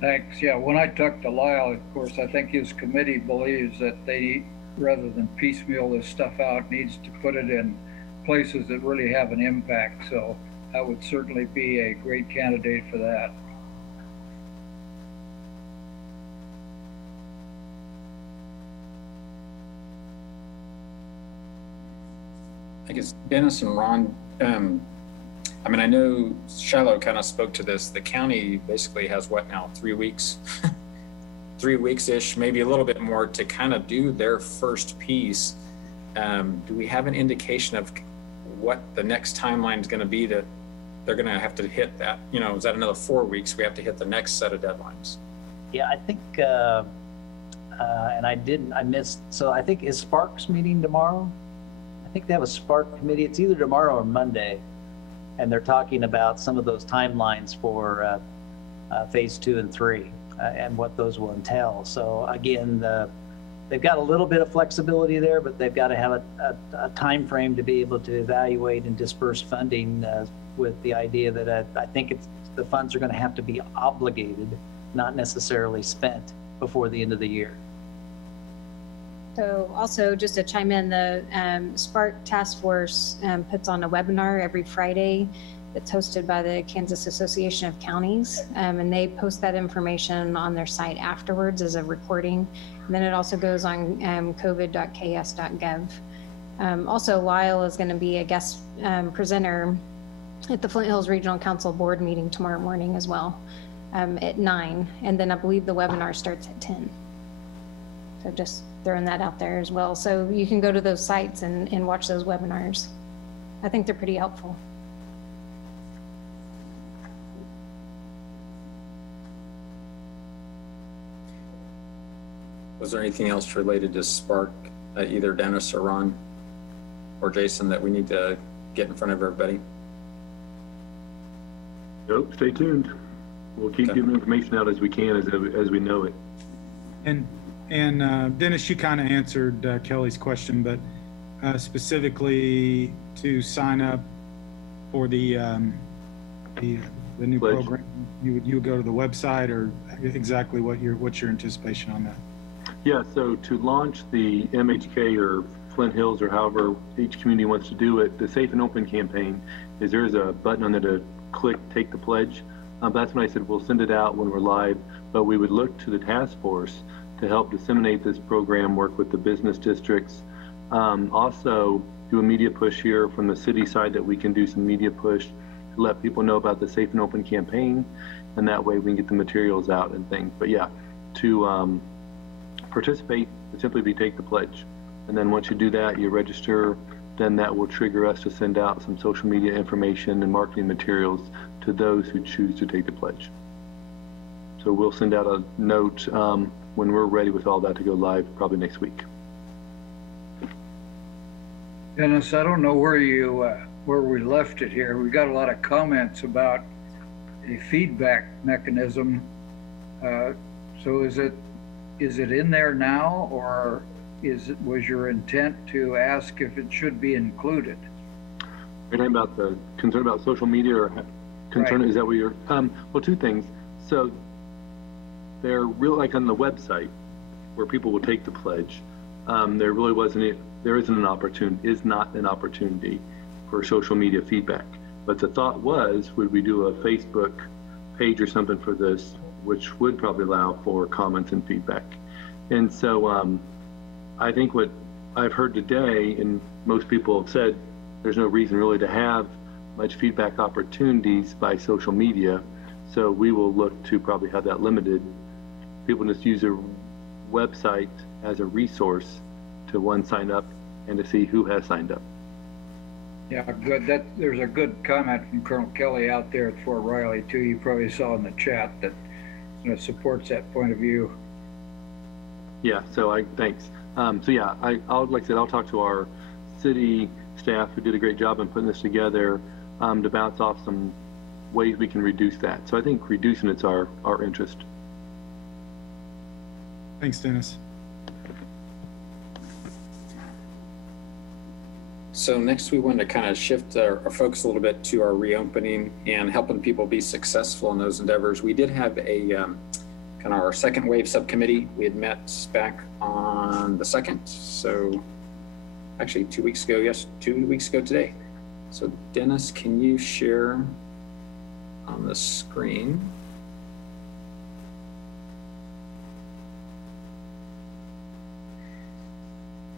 Thanks. Yeah, when I talked to Lyle, of course, I think his committee believes that they, rather than piecemeal this stuff out, needs to put it in places that really have an impact. So that would certainly be a great candidate for that. I guess Dennis and Ron, I mean, I know Shiloh kind of spoke to this. The county basically has what now, 3 weeks? 3 weeks-ish, maybe a little bit more to kind of do their first piece. Do we have an indication of what the next timeline is going to be that they're going to have to hit that? You know, is that another 4 weeks? We have to hit the next set of deadlines. Yeah, I think, and I missed, so I think, is Sparks meeting tomorrow? I think they have a Spark committee. It's either tomorrow or Monday. And they're talking about some of those timelines for phase 2 and 3 and what those will entail. So again, they've got a little bit of flexibility there, but they've got to have a time frame to be able to evaluate and disperse funding with the idea that I think the funds are going to have to be obligated, not necessarily spent before the end of the year. So also just to chime in, the Spark Task Force puts on a webinar every Friday that's hosted by the Kansas Association of Counties, and they post that information on their site afterwards as a recording. And then it also goes on covid.ks.gov. Also, Lyle is going to be a guest presenter at the Flint Hills Regional Council Board meeting tomorrow morning as well at 9. And then I believe the webinar starts at 10. So just throwing that out there as well. So you can go to those sites and watch those webinars. I think they're pretty helpful. Was there anything else related to Spark, either Dennis or Ron or Jason, that we need to get in front of everybody? Nope, stay tuned. We'll keep giving information out as we can, as we know it. And Dennis, you kind of answered Kelly's question, but specifically to sign up for the new Pledge. program, you would go to the website, or exactly what's your anticipation on that? Yeah, so to launch the MHK or Flint Hills or however each community wants to do it, the Safe and Open campaign there's a button on there to click Take the Pledge. That's when I said we'll send it out when we're live, but we would look to the task force to help disseminate this program, work with the business districts. Also do a media push here from the city side, that we can do some media push to let people know about the Safe and Open campaign, and that way we can get the materials out and things. But yeah, to participate would simply be take the pledge. And then once you do that, you register, then that will trigger us to send out some social media information and marketing materials to those who choose to take the pledge. So we'll send out a note when we're ready with all that to go live, probably next week. Dennis, I don't know where we left it here. We got a lot of comments about a feedback mechanism. So is it in there now, or was your intent to ask if it should be included? You're talking about the concern about social media, or concern, right. Is that what you're, well, two things. So they're real, like on the website where people will take the pledge, there is not an opportunity for social media feedback. But the thought was, would we do a Facebook page or something for this, which would probably allow for comments and feedback. And so I think what I've heard today, and most people have said, there's no reason really to have much feedback opportunities by social media. So we will look to probably have that limited. People just use a website as a resource to one, sign up and to see who has signed up. Yeah, good. There's a good comment from Colonel Kelly out there at Fort Riley too. You probably saw in the chat that supports that point of view. Yeah, so thanks. So yeah, I'll like I said, I'll talk to our city staff who did a great job in putting this together to bounce off some ways we can reduce that. So I think reducing it's our interest. Thanks, Dennis. So next we want to kind of shift our focus a little bit to our reopening and helping people be successful in those endeavors. We did have a kind of our second wave subcommittee. We had met back on the 2nd. So actually 2 weeks ago, yes, 2 weeks ago today. So Dennis, can you share on the screen?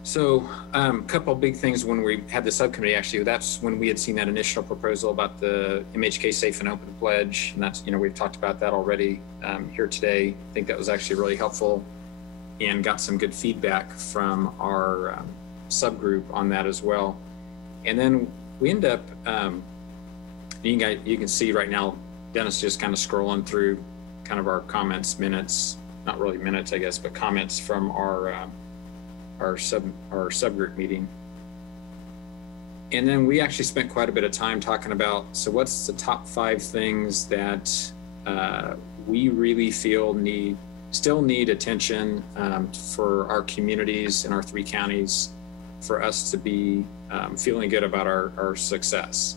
So a couple of big things when we had the subcommittee, actually, that's when we had seen that initial proposal about the MHK Safe and Open Pledge. And that's, we've talked about that already here today. I think that was actually really helpful and got some good feedback from our subgroup on that as well. And then we end up, you can see right now, Dennis just kind of scrolling through kind of our comments, minutes, not really minutes, I guess, but comments from our subgroup meeting. And then we actually spent quite a bit of time talking about, so what's the top 5 things that we really feel still need attention for our communities in our 3 counties for us to be feeling good about our success.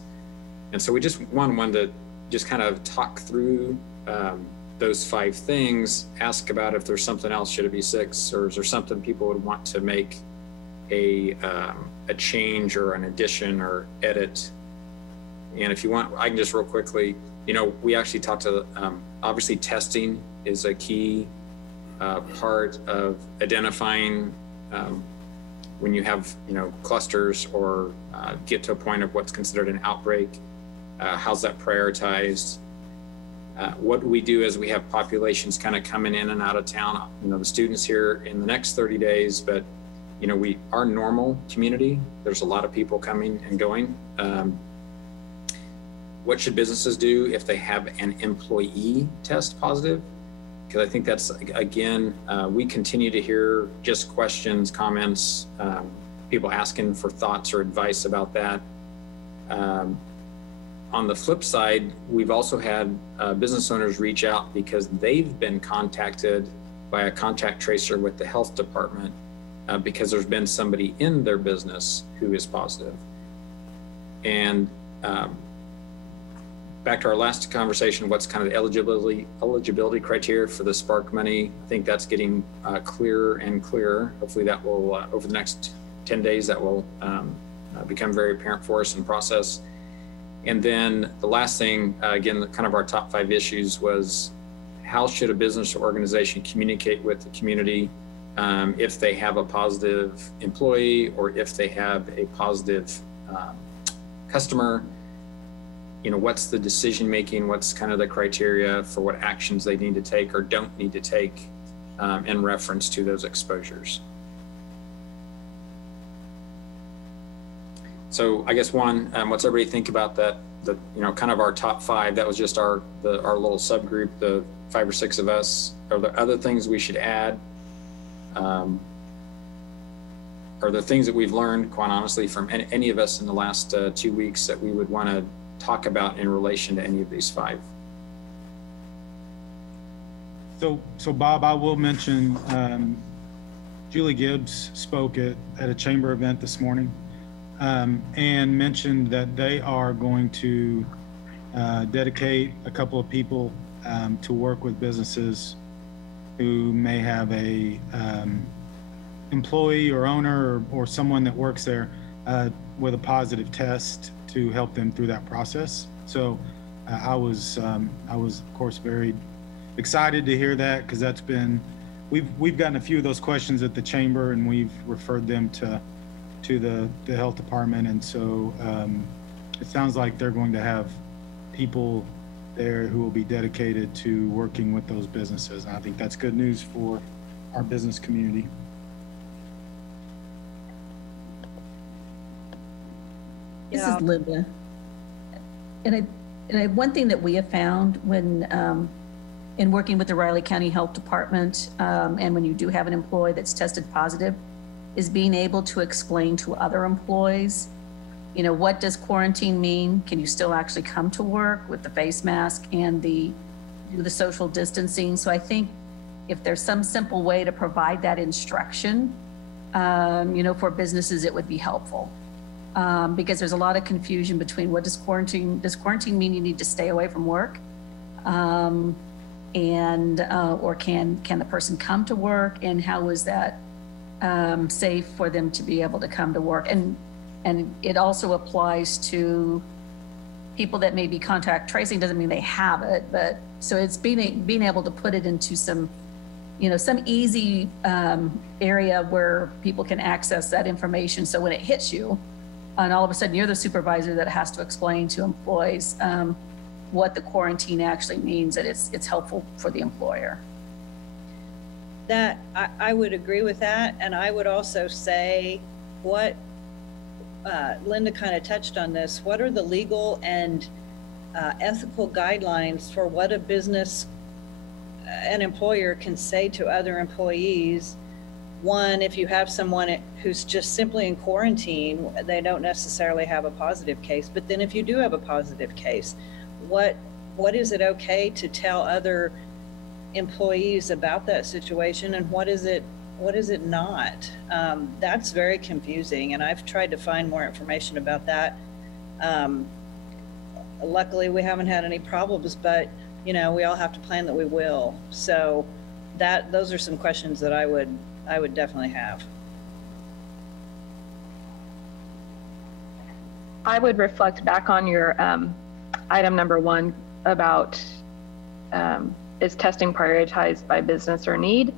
And so we just wanted to just kind of talk through those 5 things, ask about if there's something else, should it be 6, or is there something people would want to make a change or an addition or edit. And if you want, I can just real quickly, we actually talked to, obviously testing is a key part of identifying when you have, clusters or get to a point of what's considered an outbreak. How's that prioritized? What we do is we have populations kind of coming in and out of town, the students here in the next 30 days, but our normal community, there's a lot of people coming and going. What should businesses do if they have an employee test positive? Because I think that's, again, we continue to hear just questions, comments, people asking for thoughts or advice about that. On the flip side, we've also had business owners reach out because they've been contacted by a contact tracer with the health department because there's been somebody in their business who is positive. And back to our last conversation, what's kind of the eligibility criteria for the Spark money? I think that's getting clearer and clearer. Hopefully that will, over the next 10 days, that will become very apparent for us in process. And then the last thing, again, kind of our top 5 issues was how should a business or organization communicate with the community if they have a positive employee or if they have a positive customer? What's the decision making? What's kind of the criteria for what actions they need to take or don't need to take in reference to those exposures? So I guess one, what's everybody think about that? Kind of our top 5. That was just our little subgroup, the 5 or 6 of us. Are there other things we should add? Are there things that we've learned, quite honestly, from any of us in the last 2 weeks that we would want to talk about in relation to any of these 5? So Bob, I will mention Julie Gibbs spoke at a chamber event this morning. And mentioned that they are going to dedicate a couple of people to work with businesses who may have a employee or owner or someone that works there with a positive test to help them through that process. So I was of course very excited to hear that, because that's been we've gotten a few of those questions at the chamber, and we've referred them to the health department. And so it sounds like they're going to have people there who will be dedicated to working with those businesses. And I think that's good news for our business community. This is Linda. And one thing that we have found when in working with the Riley County Health Department, and when you do have an employee that's tested positive, is being able to explain to other employees, you know, what does quarantine mean? Can you still actually come to work with the face mask and do the social distancing? So I think if there's some simple way to provide that instruction, you know, for businesses, it would be helpful. Because there's a lot of confusion between does quarantine mean you need to stay away from work? Or can the person come to work, and how is that safe for them to be able to come to work? And it also applies to people that may be contact tracing. Doesn't mean they have it, but so it's being able to put it into some, you know, some easy area where people can access that information. So when it hits you, and all of a sudden you're the supervisor that has to explain to employees what the quarantine actually means, that it's helpful for the employer. That I would agree with that. And I would also say what Linda kind of touched on this, what are the legal and ethical guidelines for what a business, an employer can say to other employees? One, if you have someone who's just simply in quarantine, they don't necessarily have a positive case. But then if you do have a positive case, what is it okay to tell other employees about that situation, and what is it not? That's very confusing, and I've tried to find more information about that. Luckily, we haven't had any problems, but you know, we all have to plan that we will. So those are some questions that I would definitely have. I would reflect back on your item number 1 about is testing prioritized by business or need?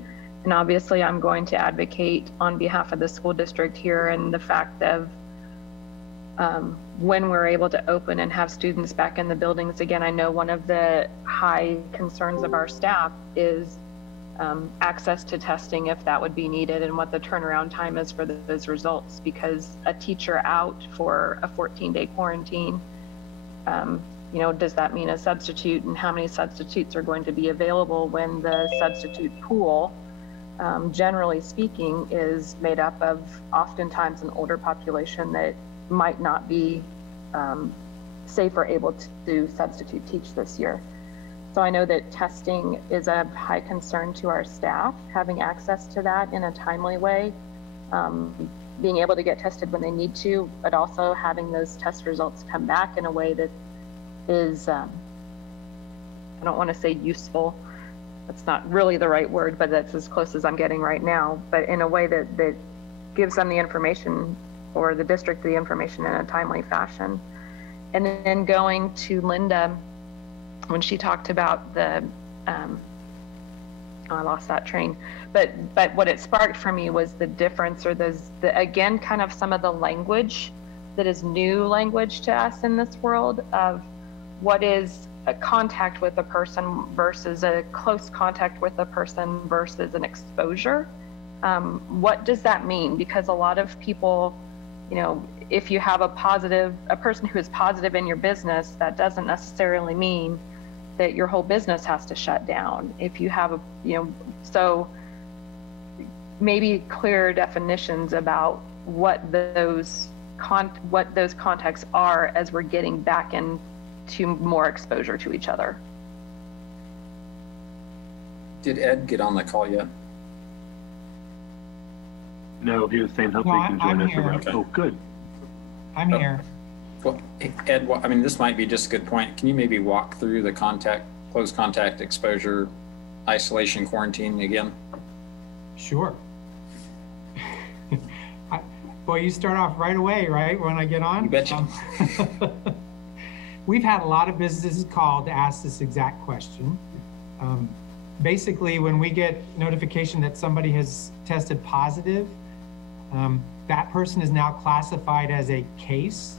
And obviously I'm going to advocate on behalf of the school district here, and the fact of when we're able to open and have students back in the buildings again. I know one of the high concerns of our staff is access to testing, if that would be needed, and what the turnaround time is for those results, because a teacher out for a 14-day quarantine, you know, does that mean a substitute, and how many substitutes are going to be available when the substitute pool, generally speaking, is made up of oftentimes an older population that might not be safe or able to substitute teach this year. So I know that testing is a high concern to our staff, having access to that in a timely way, being able to get tested when they need to, but also having those test results come back in a way that is, I don't want to say useful, that's not really the right word, but that's as close as I'm getting right now, but in a way that gives them the information, or the district the information, in a timely fashion. And then going to Linda, when she talked about the, I lost that train, but what it sparked for me was the difference, or again, kind of some of the language that is new language to us in this world of what is a contact with a person versus a close contact with a person versus an exposure. What does that mean? Because a lot of people, you know, if you have a person who is positive in your business, that doesn't necessarily mean that your whole business has to shut down. If you have so maybe clearer definitions about what those contacts are as we're getting back into more exposure to each other. Did Ed get on the call yet? No, he was saying hopefully he can join us around. Okay. Oh, good. I'm here. Well, Ed, I mean, this might be just a good point. Can you maybe walk through the close contact, exposure, isolation, quarantine again? Sure. Boy, you start off right away, right, when I get on? You betcha. We've had a lot of businesses call to ask this exact question. basically, when we get notification that somebody has tested positive, that person is now classified as a case.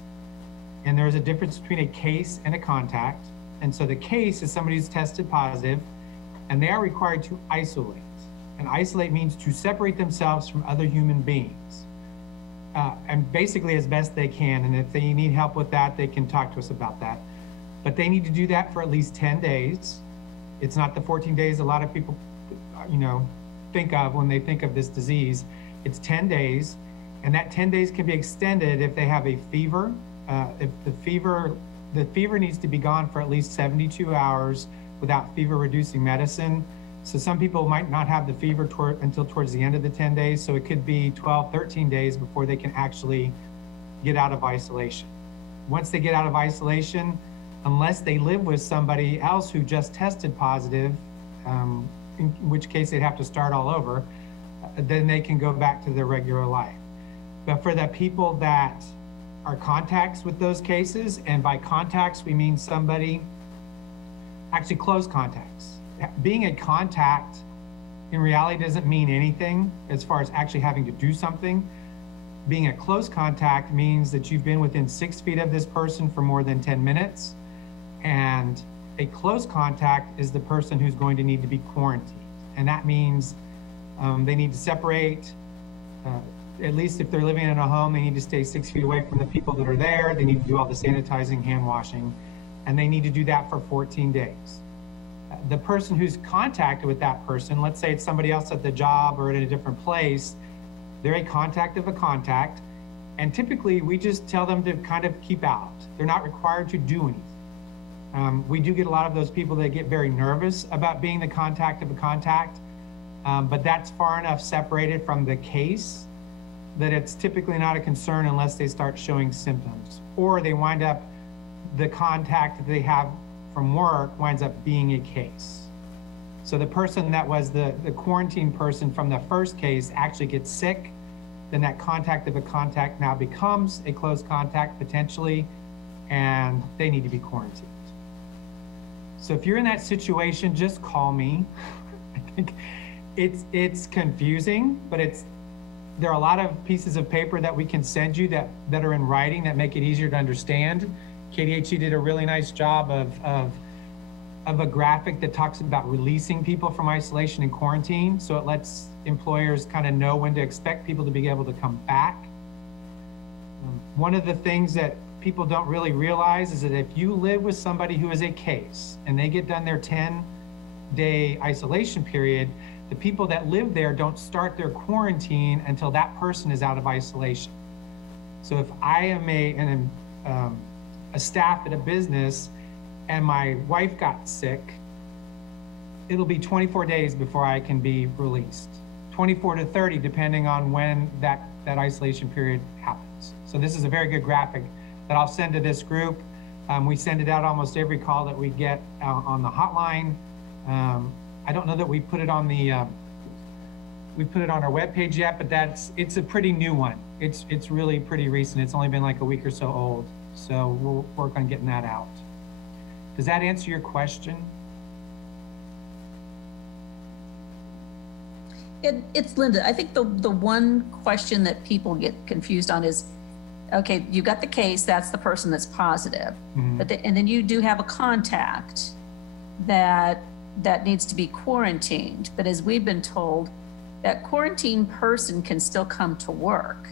And there's a difference between a case and a contact. And so the case is somebody who's tested positive, and they are required to isolate. And isolate means to separate themselves from other human beings. And basically as best they can. And if they need help with that, they can talk to us about that. But they need to do that for at least 10 days. It's not the 14 days a lot of people, think of when they think of this disease. It's 10 days, and that 10 days can be extended if they have a fever. If the fever needs to be gone for at least 72 hours without fever-reducing medicine. So some people might not have the fever until towards the end of the 10 days. So it could be 12, 13 days before they can actually get out of isolation. Once they get out of isolation, unless they live with somebody else who just tested positive, in which case they'd have to start all over, then they can go back to their regular life. But for the people that are contacts with those cases, and by contacts we mean somebody, actually close contacts. Being a contact in reality doesn't mean anything as far as actually having to do something. Being a close contact means that you've been within 6 feet of this person for more than 10 minutes. And a close contact is the person who's going to need to be quarantined. And that means they need to separate, at least if they're living in a home, they need to stay 6 feet away from the people that are there. They need to do all the sanitizing, hand washing, and they need to do that for 14 days. The person who's contacted with that person, let's say it's somebody else at the job or in a different place, they're a contact of a contact. And typically we just tell them to kind of keep out. They're not required to do anything. We do get a lot of those people that get very nervous about being the contact of a contact, but that's far enough separated from the case that it's typically not a concern unless they start showing symptoms, or they wind up, the contact that they have from work winds up being a case. So the person that was the quarantine person from the first case actually gets sick, then that contact of a contact now becomes a close contact potentially, and they need to be quarantined. So if you're in that situation, just call me. I think it's confusing, but there are a lot of pieces of paper that we can send you that are in writing that make it easier to understand. KDHE did a really nice job of a graphic that talks about releasing people from isolation and quarantine. So it lets employers kind of know when to expect people to be able to come back. One of the things that people don't really realize is that if you live with somebody who is a case and they get done their 10-day isolation period, the people that live there don't start their quarantine until that person is out of isolation. So if I am a staff at a business and my wife got sick, it'll be 24 days before I can be released. 24 to 30, depending on when that isolation period happens. So this is a very good graphic that I'll send to this group. We send it out almost every call that we get on the hotline. I don't know that we put it on our webpage yet, but it's a pretty new one. It's really pretty recent. It's only been like a week or so old. So we'll work on getting that out. Does that answer your question? It's Linda. I think the one question that people get confused on is, okay, you got the case, that's the person that's positive, mm-hmm. And then you do have a contact that needs to be quarantined. But as we've been told, that quarantine person can still come to work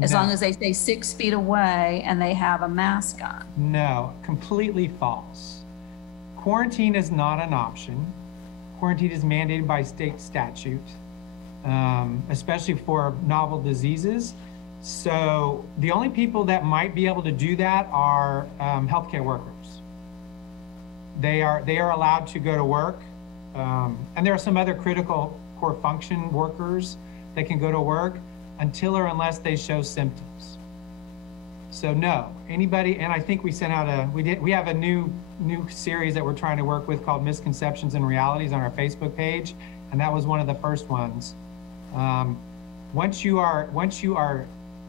as long as they stay 6 feet away and they have a mask on. No, completely false. Quarantine is not an option. Quarantine is mandated by state statute, especially for novel diseases. So the only people that might be able to do that are healthcare workers. They are allowed to go to work, and there are some other critical core function workers that can go to work until or unless they show symptoms. So no, anybody, and I think we sent out we have a new series that we're trying to work with called Misconceptions and Realities on our Facebook page, and that was one of the first ones. Once you are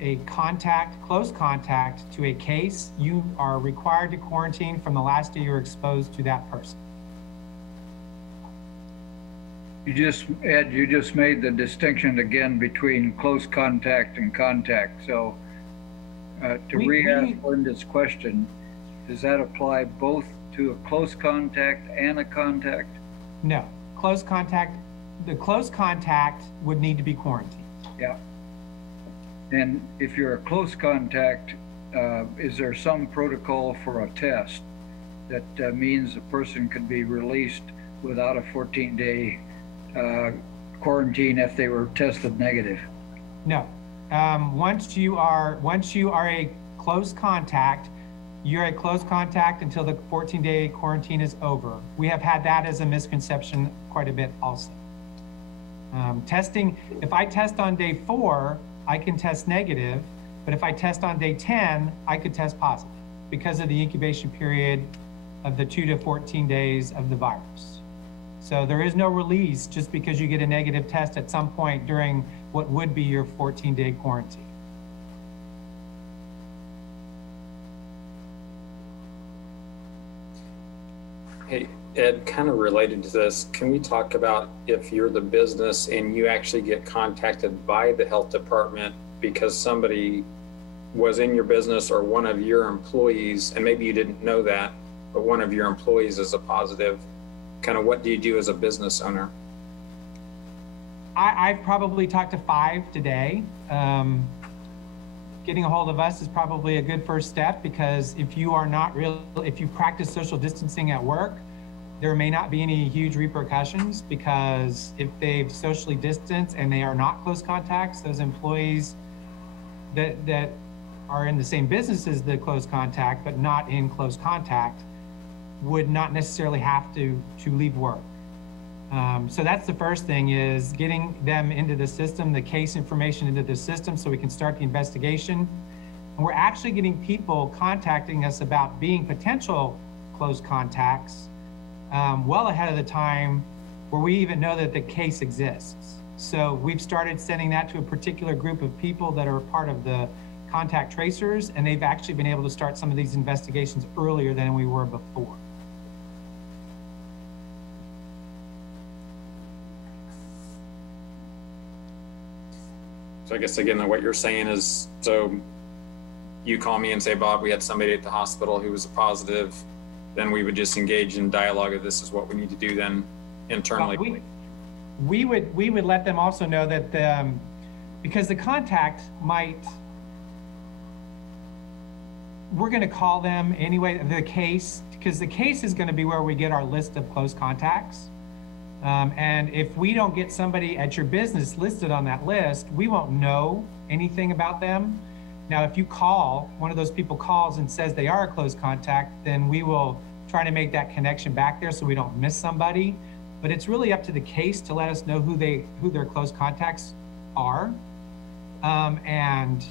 a close contact to a case, you are required to quarantine from the last day you were exposed to that person. Ed, you just made the distinction again between close contact and contact. So to re-ask Linda's question, does that apply both to a close contact and a contact? No, close contact, the close contact would need to be quarantined. Yeah. And if you're a close contact, is there some protocol for a test that means a person could be released without a 14-day quarantine if they were tested negative? No. Once you are a close contact, you're a close contact until the 14-day quarantine is over. We have had that as a misconception quite a bit also. Testing, if I test on day 4, I can test negative, but if I test on day 10, I could test positive because of the incubation period of the 2 to 14 days of the virus. So there is no release just because you get a negative test at some point during what would be your 14-day quarantine. Hey, Ed, kind of related to this, can we talk about if you're the business and you actually get contacted by the health department because somebody was in your business or one of your employees, and maybe you didn't know that, but one of your employees is a positive, kind of what do you do as a business owner? I've probably talked to 5 today. Getting a hold of us is probably a good first step because if you practice social distancing at work, there may not be any huge repercussions because if they've socially distanced and they are not close contacts, those employees that are in the same business as the close contact but not in close contact would not necessarily have to leave work. So that's the first thing, is getting them into the system, the case information into the system so we can start the investigation. And we're actually getting people contacting us about being potential close contacts well ahead of the time where we even know that the case exists. So we've started sending that to a particular group of people that are part of the contact tracers, and they've actually been able to start some of these investigations earlier than we were before. So I guess again, what you're saying is, so you call me and say, Bob, we had somebody at the hospital who was a positive, then we would just engage in dialogue of this is what we need to do then internally. We would let them also know that because the contact we're going to call them anyway, because the case is going to be where we get our list of close contacts. And if we don't get somebody at your business listed on that list, we won't know anything about them. Now, if you call, one of those people calls and says they are a close contact, then we will try to make that connection back there so we don't miss somebody. But it's really up to the case to let us know who their close contacts are. And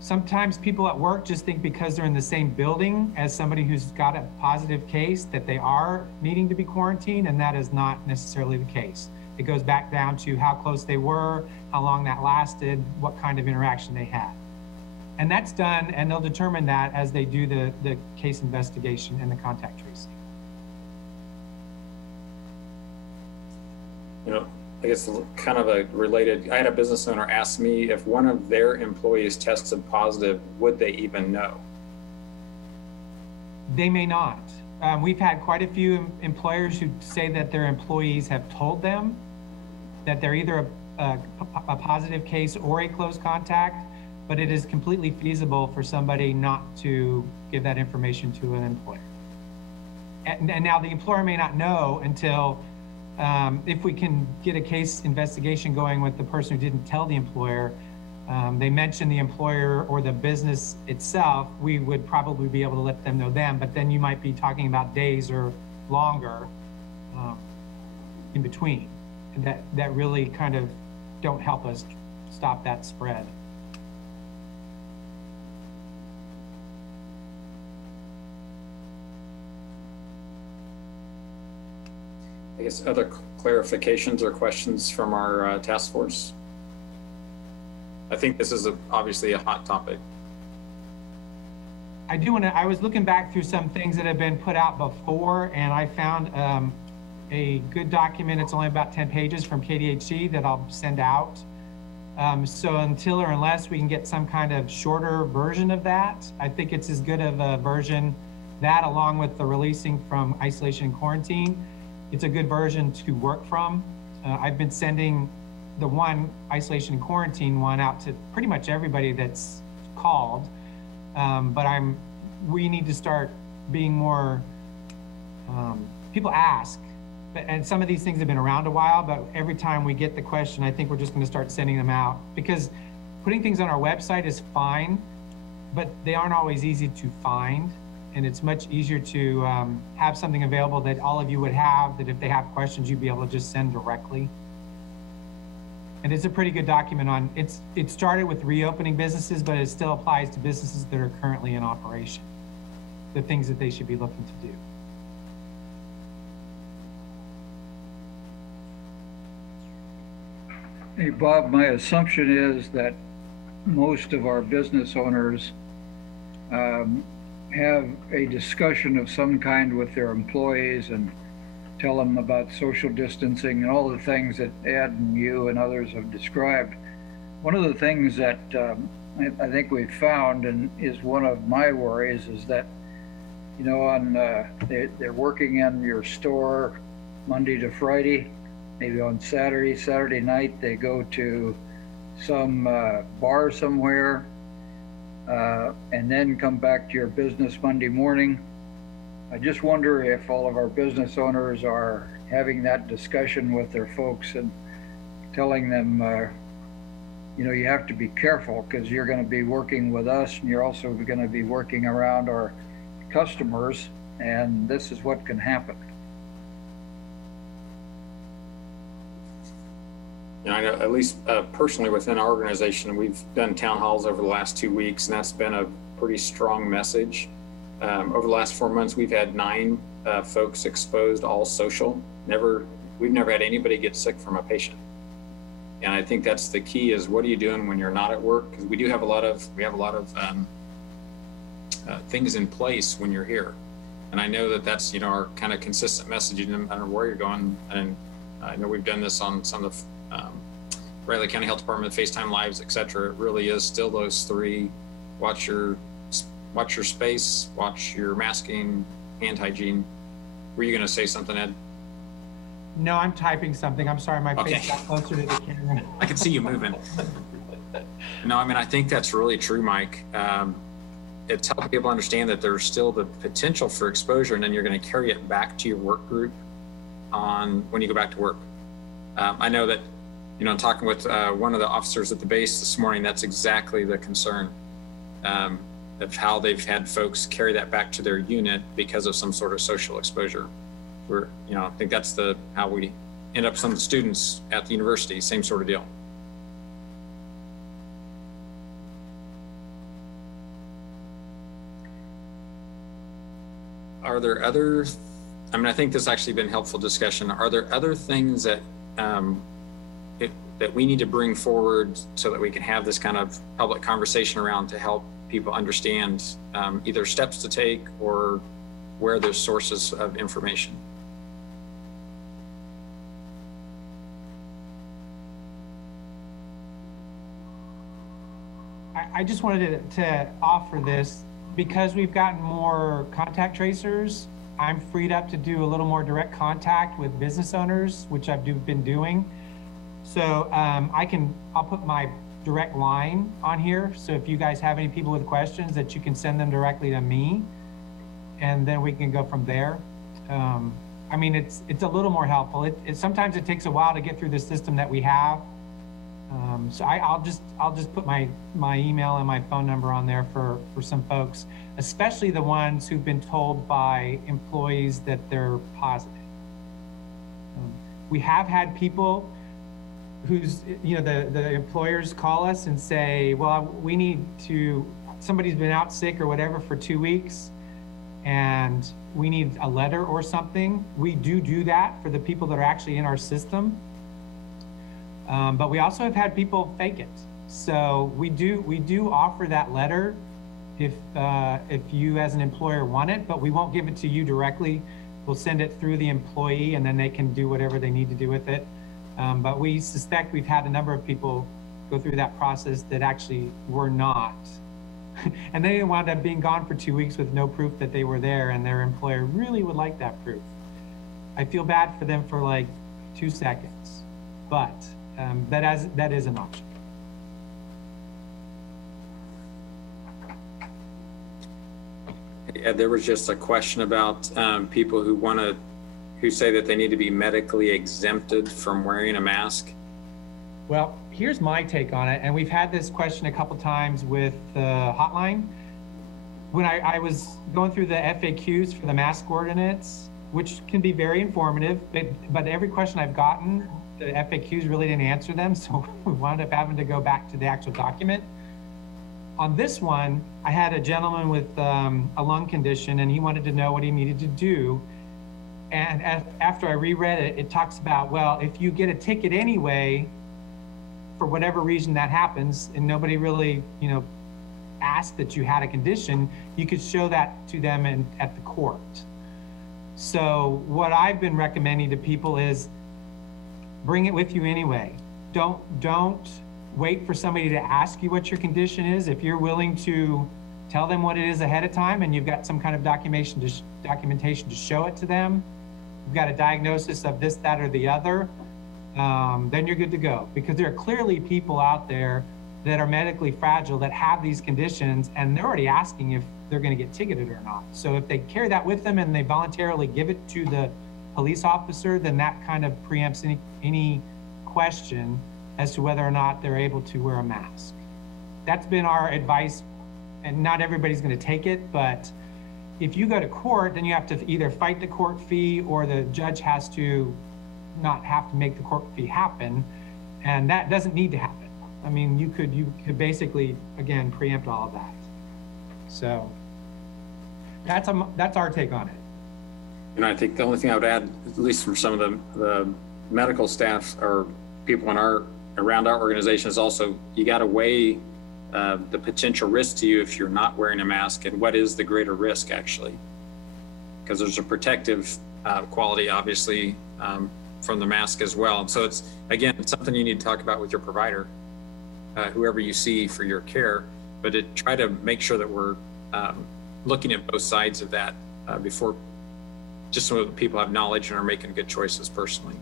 sometimes people at work just think because they're in the same building as somebody who's got a positive case that they are needing to be quarantined, and that is not necessarily the case. It goes back down to how close they were, how long that lasted, what kind of interaction they had. And that's done, and they'll determine that as they do the case investigation and the contact tracing. You know, I guess kind of a related, I had a business owner ask me if one of their employees tested positive, would they even know? They may not. We've had quite a few employers who say that their employees have told them that they're either a positive case or a close contact, but it is completely feasible for somebody not to give that information to an employer. And now the employer may not know until if we can get a case investigation going with the person who didn't tell the employer, they mention the employer or the business itself, we would probably be able to let them know them, but then you might be talking about days or longer in between, and that really kind of don't help us stop that spread. I guess other clarifications or questions from our task force? I think this is obviously a hot topic. I was looking back through some things that have been put out before, and I found a good document. It's only about 10 pages from KDHC that I'll send out. So until or unless we can get some kind of shorter version of that, I think it's as good of a version, that along with the releasing from isolation and quarantine, it's a good version to work from. I've been sending the one isolation and quarantine one out to pretty much everybody that's called, but we need to start being more, people ask, and some of these things have been around a while, but every time we get the question, I think we're just gonna start sending them out, because putting things on our website is fine, but they aren't always easy to find. And it's much easier to have something available that all of you would have, that if they have questions, you'd be able to just send directly. And it's a pretty good document on, it started with reopening businesses, but it still applies to businesses that are currently in operation, the things that they should be looking to do. Hey, Bob, my assumption is that most of our business owners have a discussion of some kind with their employees and tell them about social distancing and all the things that Ed and you and others have described. One of the things that I think we've found, and is one of my worries, is that, you know, they're working in your store Monday to Friday, maybe on Saturday night, they go to some bar somewhere, and then come back to your business Monday morning. I just wonder if all of our business owners are having that discussion with their folks and telling them, you know, you have to be careful because you're going to be working with us and you're also going to be working around our customers, and this is what can happen. You know, I know, at least personally within our organization, we've done town halls over the last 2 weeks, and that's been a pretty strong message. Over the last 4 months, we've had 9 folks exposed, all social. We've never had anybody get sick from a patient. And I think that's the key, is what are you doing when you're not at work? Because we have a lot of things in place when you're here. And I know that that's, you know, our kind of consistent messaging, no matter where you're going. And I know we've done this on some of the Riley County Health Department, FaceTime Lives, et cetera. It really is still those 3: watch your space, watch your masking, hand hygiene. Were you going to say something, Ed? No, I'm typing something. I'm sorry, my face got closer to the camera. I can see you moving. No, I mean, I think that's really true, Mike. It's helping people understand that there's still the potential for exposure, and then you're going to carry it back to your work group when you go back to work. I know that, you know, talking with one of the officers at the base this morning, that's exactly the concern of how they've had folks carry that back to their unit because of some sort of social exposure. You know, I think that's how we end up some of the students at the university, same sort of deal. Are there other, I mean, I think this has actually been helpful discussion. Are there other things that that we need to bring forward so that we can have this kind of public conversation around to help people understand either steps to take or where there's sources of information? I just wanted to offer this, because we've gotten more contact tracers. I'm freed up to do a little more direct contact with business owners, which I've been doing. So I'll put my direct line on here. So if you guys have any people with questions, that you can send them directly to me, and then we can go from there. I mean, it's a little more helpful. Sometimes it takes a while to get through the system that we have. So I'll just put my email and my phone number on there for some folks, especially the ones who've been told by employees that they're positive. We have had people who's, you know, the employers call us and say, well, somebody's been out sick or whatever for 2 weeks, and we need a letter or something. We do that for the people that are actually in our system. But we also have had people fake it. So we do offer that letter if you as an employer want it, but we won't give it to you directly. we'll send it through the employee and then they can do whatever they need to do with it. But we suspect we've had a number of people go through that process that actually were not. And they wound up being gone for 2 weeks with no proof that they were there, and their employer really would like that proof. I feel bad for them for like 2 seconds, but that is an option. Yeah, there was just a question about people who say that they need to be medically exempted from wearing a mask. Well, here's my take on it, and we've had this question a couple times with the hotline. When I was going through the FAQs for the mask ordinance, which can be very informative, but every question I've gotten, the FAQs really didn't answer them, so we wound up having to go back to the actual document. On this one, I had a gentleman with a lung condition, and he wanted to know what he needed to do. And after I reread it, it talks about, well, if you get a ticket anyway, for whatever reason that happens, and nobody really, asked that you had a condition, you could show that to them at the court. So what I've been recommending to people is bring it with you anyway. Don't wait for somebody to ask you what your condition is. If you're willing to tell them what it is ahead of time and you've got some kind of documentation to show it to them, you've got a diagnosis of this, that, or the other, then you're good to go. Because there are clearly people out there that are medically fragile that have these conditions, and they're already asking if they're going to get ticketed or not. So if they carry that with them and they voluntarily give it to the police officer, then that kind of preempts any question as to whether or not they're able to wear a mask. That's been our advice, and not everybody's going to take it, but if you go to court, then you have to either fight the court fee or the judge has to not have to make the court fee happen, and that doesn't need to happen. I mean, you could basically, again, preempt all of that. So that's our take on it. And I think the only thing I would add, at least from some of the medical staff or people around our organization, is also you got to weigh the potential risk to you if you're not wearing a mask, and what is the greater risk actually? Because there's a protective quality, obviously, from the mask as well. And so it's something you need to talk about with your provider, whoever you see for your care, but to try to make sure that we're looking at both sides of that before, just so that people have knowledge and are making good choices personally.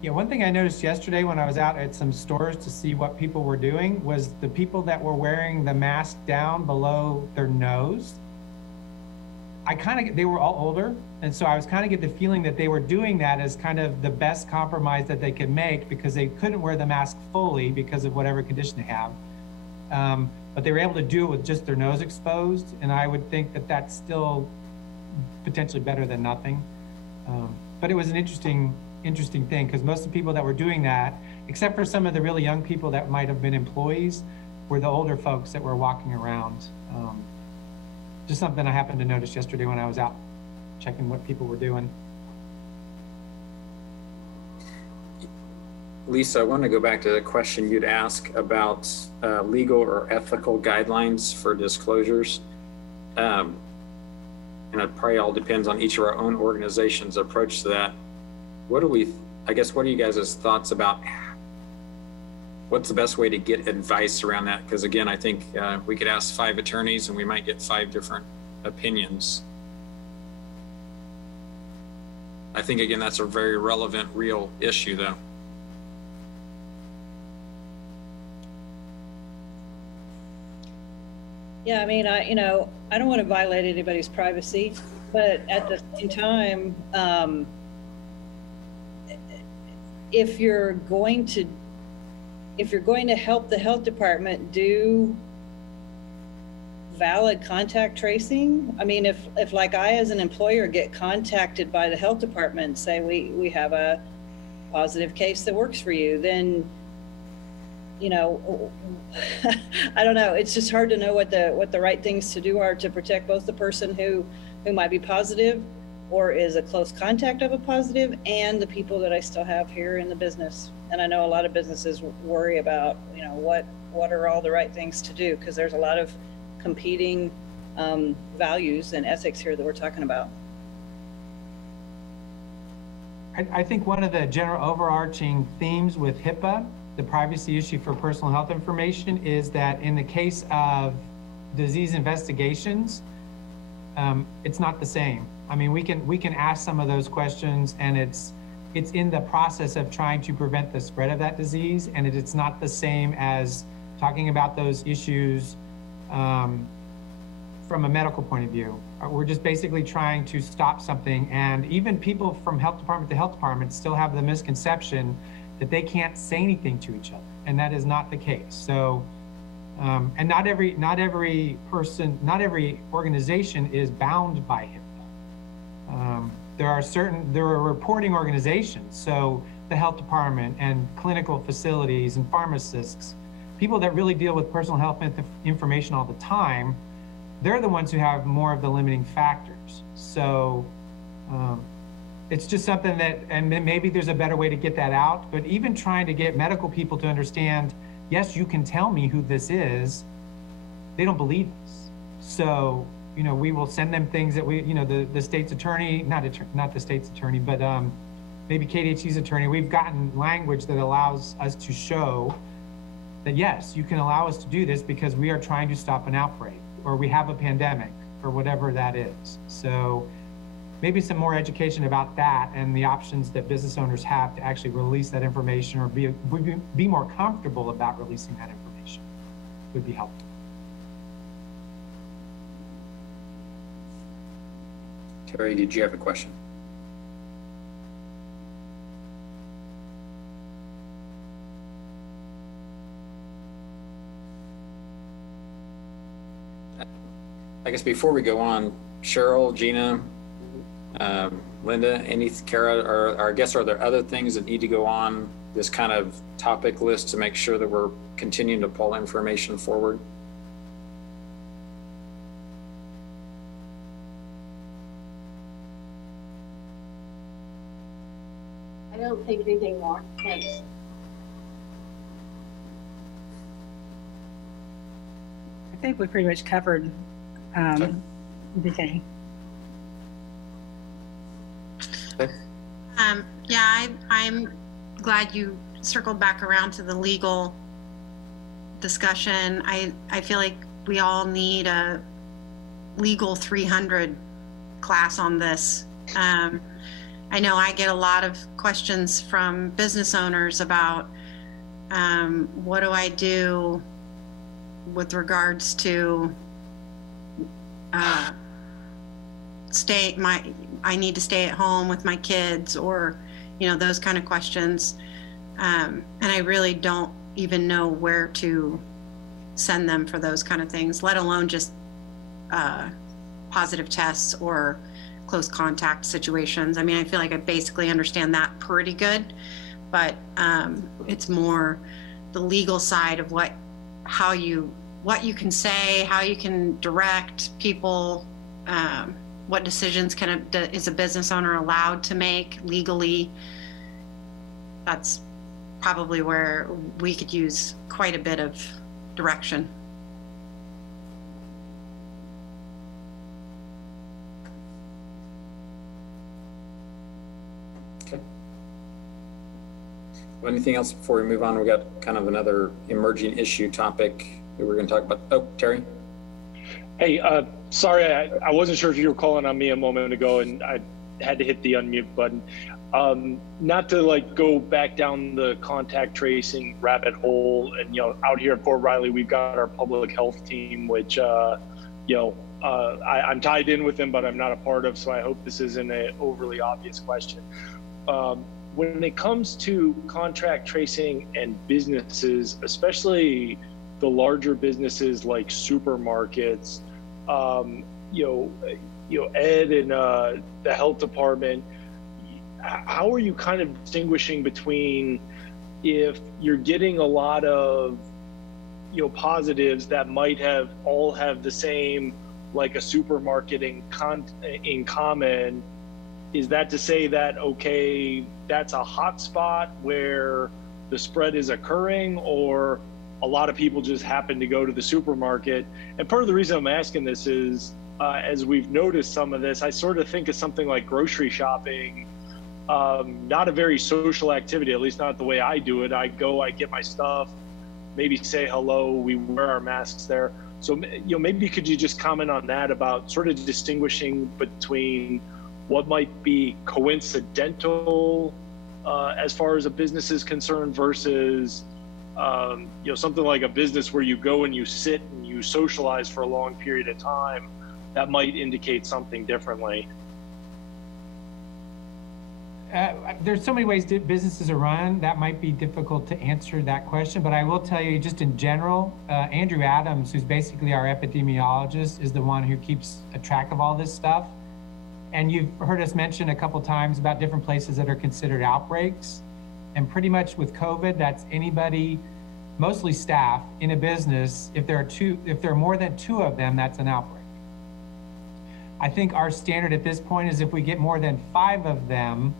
Yeah, one thing I noticed yesterday when I was out at some stores to see what people were doing was the people that were wearing the mask down below their nose. They were all older, and so I was kind of get the feeling that they were doing that as kind of the best compromise that they could make, because they couldn't wear the mask fully because of whatever condition they have. But they were able to do it with just their nose exposed, and I would think that that's still potentially better than nothing. But it was an interesting thing, because most of the people that were doing that, except for some of the really young people that might have been employees, were the older folks that were walking around. Just something I happened to notice yesterday when I was out checking what people were doing. Lisa, I want to go back to the question you'd ask about legal or ethical guidelines for disclosures. And it probably all depends on each of our own organization's approach to that. What are you guys' thoughts about what's the best way to get advice around that? Because again, I think we could ask 5 attorneys and we might get 5 different opinions. I think, again, that's a very relevant, real issue though. Yeah, I mean, I don't want to violate anybody's privacy, but at the same time, if you're going to help the health department do valid contact tracing, I mean, if like I as an employer get contacted by the health department and say we have a positive case that works for you, then I don't know. It's just hard to know what the right things to do are to protect both the person who might be positive or is a close contact of a positive, and the people that I still have here in the business. And I know a lot of businesses worry about, what are all the right things to do, because there's a lot of competing values and ethics here that we're talking about. I think one of the general overarching themes with HIPAA, the privacy issue for personal health information, is that in the case of disease investigations, it's not the same. I mean, we can ask some of those questions, and it's in the process of trying to prevent the spread of that disease, and it's not the same as talking about those issues from a medical point of view. We're just basically trying to stop something, and even people from health department to health department still have the misconception that they can't say anything to each other, and that is not the case. So, and not every person, not every organization is bound by HIPAA. There are reporting organizations, so the health department and clinical facilities and pharmacists, people that really deal with personal health information all the time, they're the ones who have more of the limiting factors. So it's just something that, and maybe there's a better way to get that out, but even trying to get medical people to understand, yes, you can tell me who this is, they don't believe this. So, you know, we will send them things that we, you know, the state's attorney, not the state's attorney, but maybe KDHE's attorney, we've gotten language that allows us to show that, yes, you can allow us to do this because we are trying to stop an outbreak, or we have a pandemic, or whatever that is. So maybe some more education about that and the options that business owners have to actually release that information, or be more comfortable about releasing that information would be helpful. Terry, did you have a question? I guess before we go on, Cheryl, Gina, Linda, Kara, or I guess, are there other things that need to go on this kind of topic list to make sure that we're continuing to pull information forward? I don't think anything more. Thanks. I think we pretty much covered everything. Yeah, I'm glad you circled back around to the legal discussion. I feel like we all need a legal 300 class on this. I know I get a lot of questions from business owners about what do I do with regards to I need to stay at home with my kids, or, you know, those kind of questions. And I really don't even know where to send them for those kind of things, let alone just positive tests or close contact situations. I mean, I feel like I basically understand that pretty good, but it's more the legal side of what you can say, how you can direct people, what decisions is a business owner allowed to make legally. That's probably where we could use quite a bit of direction. Okay. Well, anything else before we move on? We got kind of another emerging issue topic that we're going to talk about. Oh, Terry. Hey, sorry, I wasn't sure if you were calling on me a moment ago, and I had to hit the unmute button. Not to like go back down the contact tracing rabbit hole, and out here at Fort Riley, we've got our public health team, which I'm tied in with them, but I'm not a part of. So I hope this isn't an overly obvious question. When it comes to contract tracing and businesses, especially the larger businesses like supermarkets, Ed and the health department, how are you kind of distinguishing between if you're getting a lot of positives that might all have the same, like a supermarket in common? Is that to say that, okay, that's a hot spot where the spread is occurring, or a lot of people just happen to go to the supermarket. And part of the reason I'm asking this is, as we've noticed some of this, I sort of think of something like grocery shopping, not a very social activity, at least not the way I do it. I go, I get my stuff, maybe say hello, we wear our masks there. So, maybe could you just comment on that about sort of distinguishing between what might be coincidental as far as a business is concerned versus something like a business where you go and you sit and you socialize for a long period of time that might indicate something differently. There's so many ways that businesses are run that might be difficult to answer that question, but I will tell you just in general, Andrew Adams, who's basically our epidemiologist, is the one who keeps a track of all this stuff. And you've heard us mention a couple times about different places that are considered outbreaks. And pretty much with COVID, that's anybody, mostly staff in a business. If there are more than 2 of them, that's an outbreak. I think our standard at this point is if we get more than 5 of them,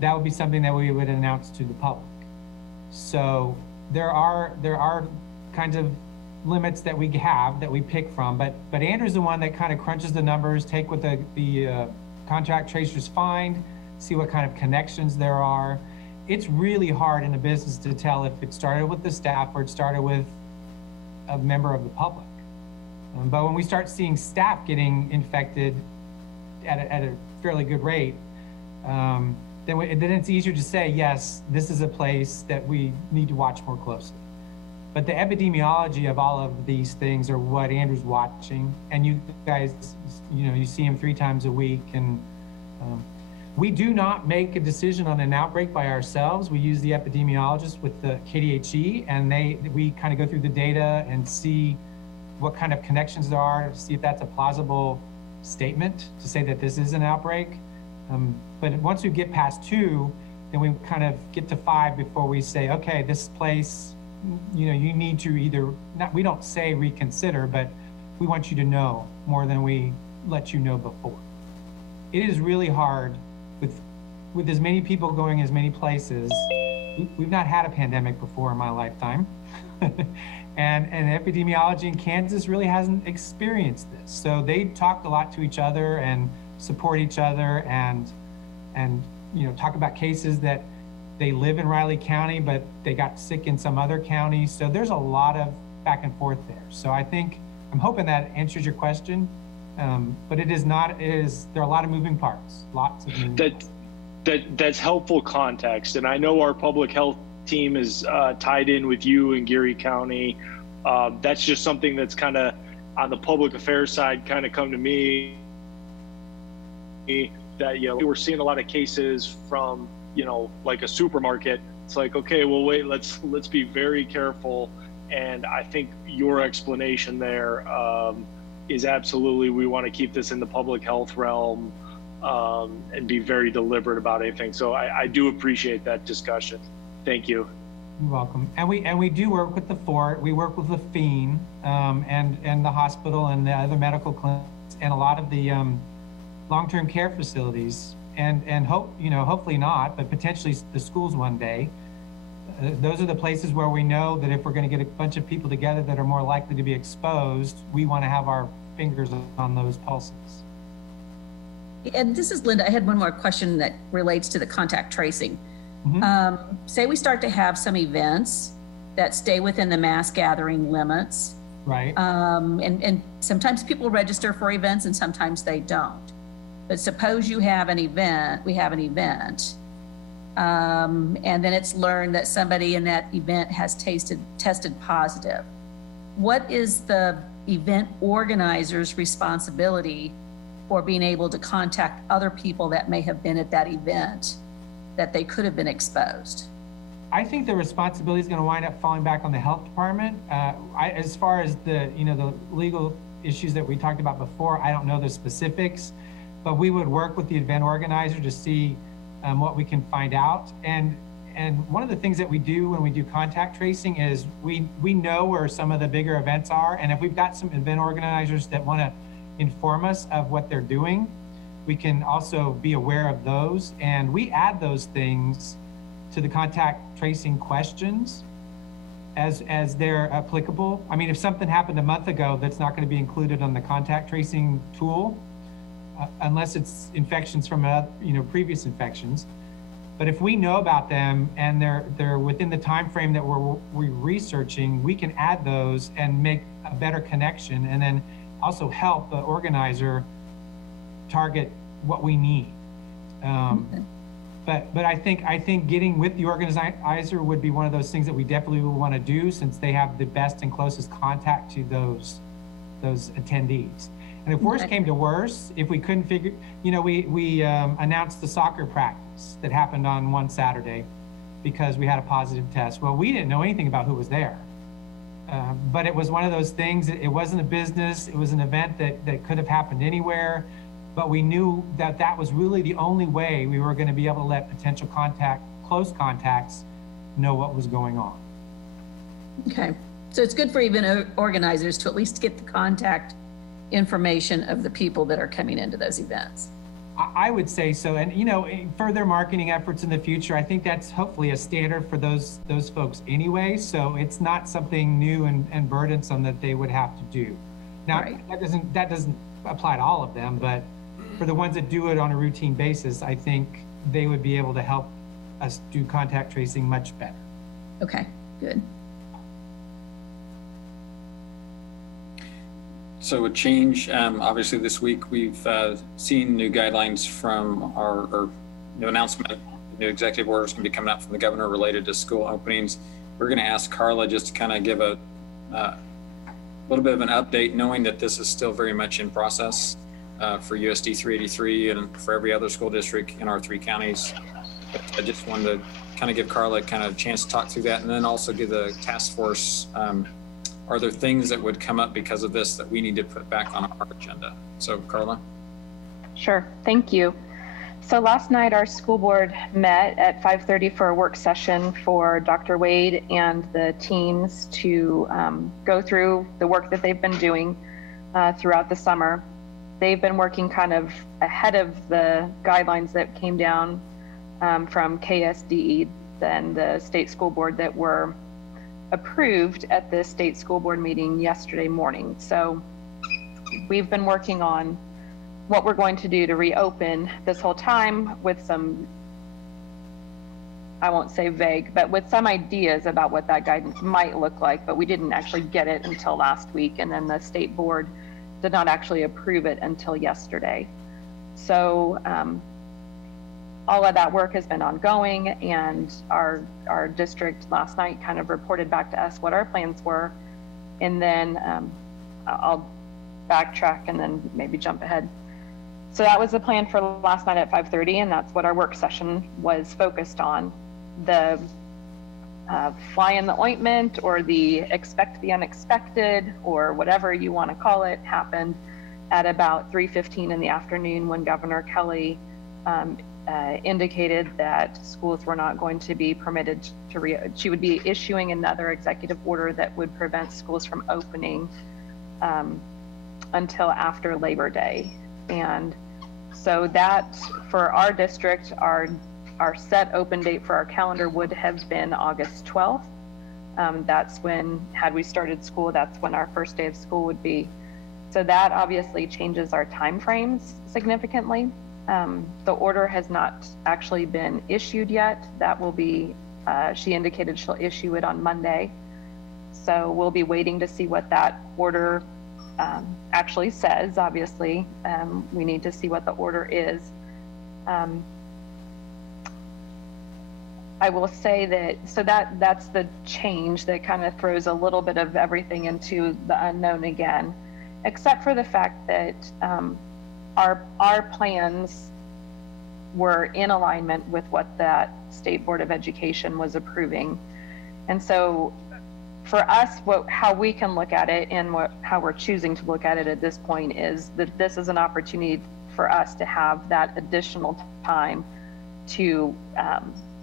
that would be something that we would announce to the public. So there are kinds of limits that we have that we pick from, but Andrew's the one that kind of crunches the numbers, take what the contact tracers find, see what kind of connections there are. It's really hard in a business to tell if it started with the staff or it started with a member of the public. But when we start seeing staff getting infected at a fairly good rate, then it's easier to say, yes, this is a place that we need to watch more closely. But the epidemiology of all of these things are what Andrew's watching. And you guys, you see him 3 times a week. And we do not make a decision on an outbreak by ourselves. We use the epidemiologists with the KDHE, and we kind of go through the data and see what kind of connections there are, to see if that's a plausible statement to say that this is an outbreak. But once we get past 2, then we kind of get to 5 before we say, okay, this place, you need to either, we don't say reconsider, but we want you to know more than we let you know before. It is really hard with as many people going as many places. We've not had a pandemic before in my lifetime. And epidemiology in Kansas really hasn't experienced this. So they talk a lot to each other and support each other and talk about cases that they live in Riley County, but they got sick in some other county. So there's a lot of back and forth there. So I'm hoping that answers your question. But there are a lot of moving parts, lots of moving parts. That's helpful context. And I know our public health team is tied in with you in Geary County. That's just something that's kind of on the public affairs side kind of come to me that, we're seeing a lot of cases from, like a supermarket. It's like, okay, well, wait, let's be very careful. And I think your explanation there is absolutely, we want to keep this in the public health realm and be very deliberate about anything. So I do appreciate that discussion. Thank you. You're welcome. And we do work with the Fort. We work with the FEEN and the hospital and the other medical clinics and a lot of the long-term care facilities and hopefully not, but potentially the schools one day. Those are the places where we know that if we're going to get a bunch of people together that are more likely to be exposed, we want to have our fingers on those pulses. And this is Linda. I had one more question that relates to the contact tracing. Mm-hmm. Say we start to have some events that stay within the mass gathering limits. Right. And sometimes people register for events and sometimes they don't. But suppose we have an event, and then it's learned that somebody in that event has tested positive. What is the event organizer's responsibility for being able to contact other people that may have been at that event that they could have been exposed? I think the responsibility is going to wind up falling back on the health department. As far as the legal issues that we talked about before, I don't know the specifics, but we would work with the event organizer to see what we can find out. And one of the things that we do when we do contact tracing is we know where some of the bigger events are, and if we've got some event organizers that want to inform us of what they're doing, we can also be aware of those, and we add those things to the contact tracing questions. as they're applicable. I mean, if something happened a month ago, that's not going to be included on the contact tracing tool, unless it's infections from previous infections. But if we know about them and they're within the time frame that we're researching, we can add those and make a better connection, and then also help the organizer target what we need. But I think getting with the organizer would be one of those things that we definitely would want to do, since they have the best and closest contact to those attendees. And if worse came to worse, if we couldn't figure, we announced the soccer practice that happened on one Saturday because we had a positive test. Well, we didn't know anything about who was there. But it was one of those things, it wasn't a business, it was an event that could have happened anywhere. But we knew that was really the only way we were going to be able to let potential close contacts know what was going on. Okay, so it's good for even organizers to at least get the contact information of the people that are coming into those events. I would say so. And, further marketing efforts in the future, I think that's hopefully a standard for those folks anyway. So it's not something new and burdensome that they would have to do. Now, right. that doesn't apply to all of them, but for the ones that do it on a routine basis, I think they would be able to help us do contact tracing much better. Okay, good. So a change, obviously this week we've seen new guidelines from our new announcement, new executive orders going to be coming out from the governor related to school openings. We're going to ask Carla just to kind of give a little bit of an update, knowing that this is still very much in process for USD 383 and for every other school district in our 3 counties. But I just wanted to kind of give Carla kind of a chance to talk through that, and then also give the task force, are there things that would come up because of this that we need to put back on our agenda? So Carla? Sure, thank you. So last night our school board met at 5:30 for a work session for Dr. Wade and the teams to go through the work that they've been doing throughout the summer. They've been working kind of ahead of the guidelines that came down from KSDE, then the state school board, that were approved at the state school board meeting yesterday morning. So we've been working on what we're going to do to reopen this whole time with some, I won't say vague, but with some ideas about what that guidance might look like, but we didn't actually get it until last week, and then the state board did not actually approve it until yesterday. So all of that work has been ongoing, and our district last night kind of reported back to us what our plans were, and then I'll backtrack and then maybe jump ahead. So that was the plan for last night at 5:30, and that's what our work session was focused on. The fly in the ointment, or the expect the unexpected, or whatever you want to call it, happened at about 3:15 in the afternoon, when Governor Kelly indicated that schools were not going to be permitted to she would be issuing another executive order that would prevent schools from opening until after Labor Day. And so that, for our district, our set open date for our calendar would have been August 12th. That's when, had we started school, that's when our first day of school would be. So that obviously changes our timeframes significantly. The order has not actually been issued yet. That will be, she indicated she'll issue it on Monday. So we'll be waiting to see what that order actually says. Obviously, we need to see what the order is. I will say that, so that's the change that kind of throws a little bit of everything into the unknown again, except for the fact that our plans were in alignment with what that State Board of Education was approving. And so for us, how we can look at it, and how we're choosing to look at it at this point, is that this is an opportunity for us to have that additional time to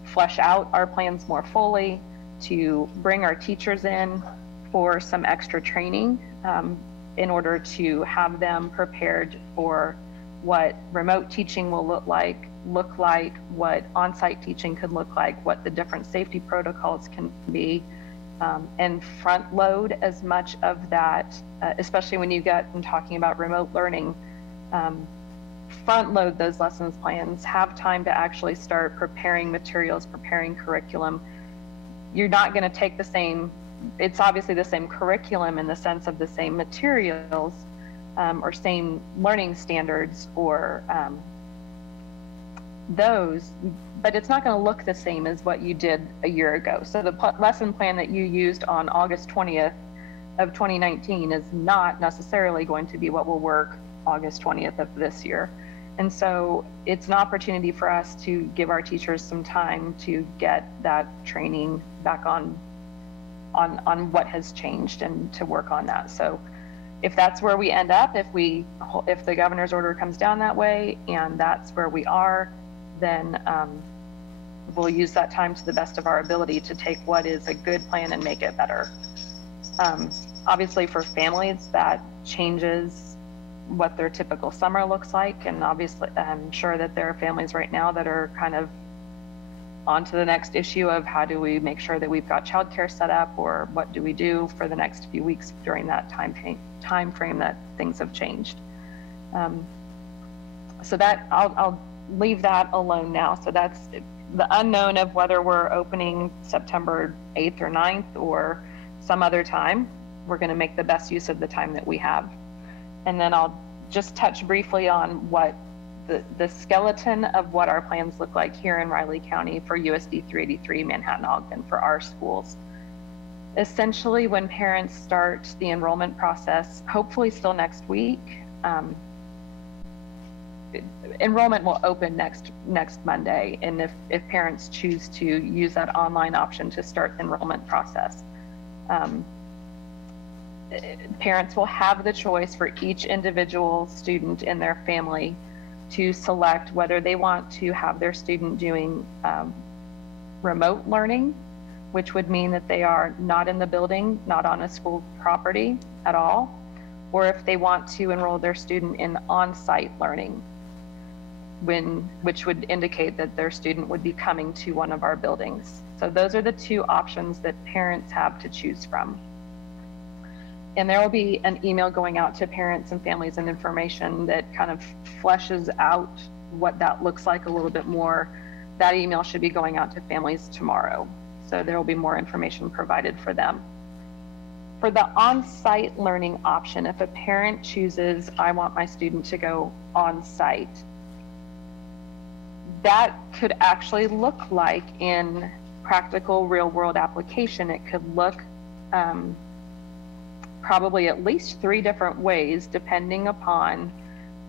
flesh out our plans more fully, to bring our teachers in for some extra training in order to have them prepared for what remote teaching will look like, what on-site teaching could look like, what the different safety protocols can be, and front load as much of that, especially when you get and talking about remote learning, front load those lessons plans, have time to actually start preparing materials, preparing curriculum. You're not going to take the same, it's obviously the same curriculum in the sense of the same materials or same learning standards or those, but it's not going to look the same as what you did a year ago. So the lesson plan that you used on August 20th of 2019 is not necessarily going to be what will work August 20th of this year. And so it's an opportunity for us to give our teachers some time to get that training back on what has changed and to work on that. So if that's where we end up, if the governor's order comes down that way and that's where we are, then we'll use that time to the best of our ability to take what is a good plan and make it better. Obviously for families, that changes what their typical summer looks like. And obviously I'm sure that there are families right now that are kind of on to the next issue of how do we make sure that we've got childcare set up, or what do we do for the next few weeks during that time frame that things have changed. So that I'll leave that alone now. So that's the unknown of whether we're opening September 8th or 9th or some other time. We're going to make the best use of the time that we have. And then I'll just touch briefly on what the skeleton of what our plans look like here in Riley County for USD 383 Manhattan Ogden for our schools. Essentially, when parents start the enrollment process, hopefully still next week, enrollment will open next Monday. And if parents choose to use that online option to start the enrollment process, parents will have the choice for each individual student in their family to select whether they want to have their student doing remote learning, which would mean that they are not in the building, not on a school property at all, or if they want to enroll their student in on-site learning, which would indicate that their student would be coming to one of our buildings. So those are the two options that parents have to choose from. And there will be an email going out to parents and families and information that kind of fleshes out what that looks like a little bit more. That email should be going out to families tomorrow. So there will be more information provided for them. For the on-site learning option, if a parent chooses, I want my student to go on-site, that could actually look like in practical real-world application. It could look probably at least 3 different ways, depending upon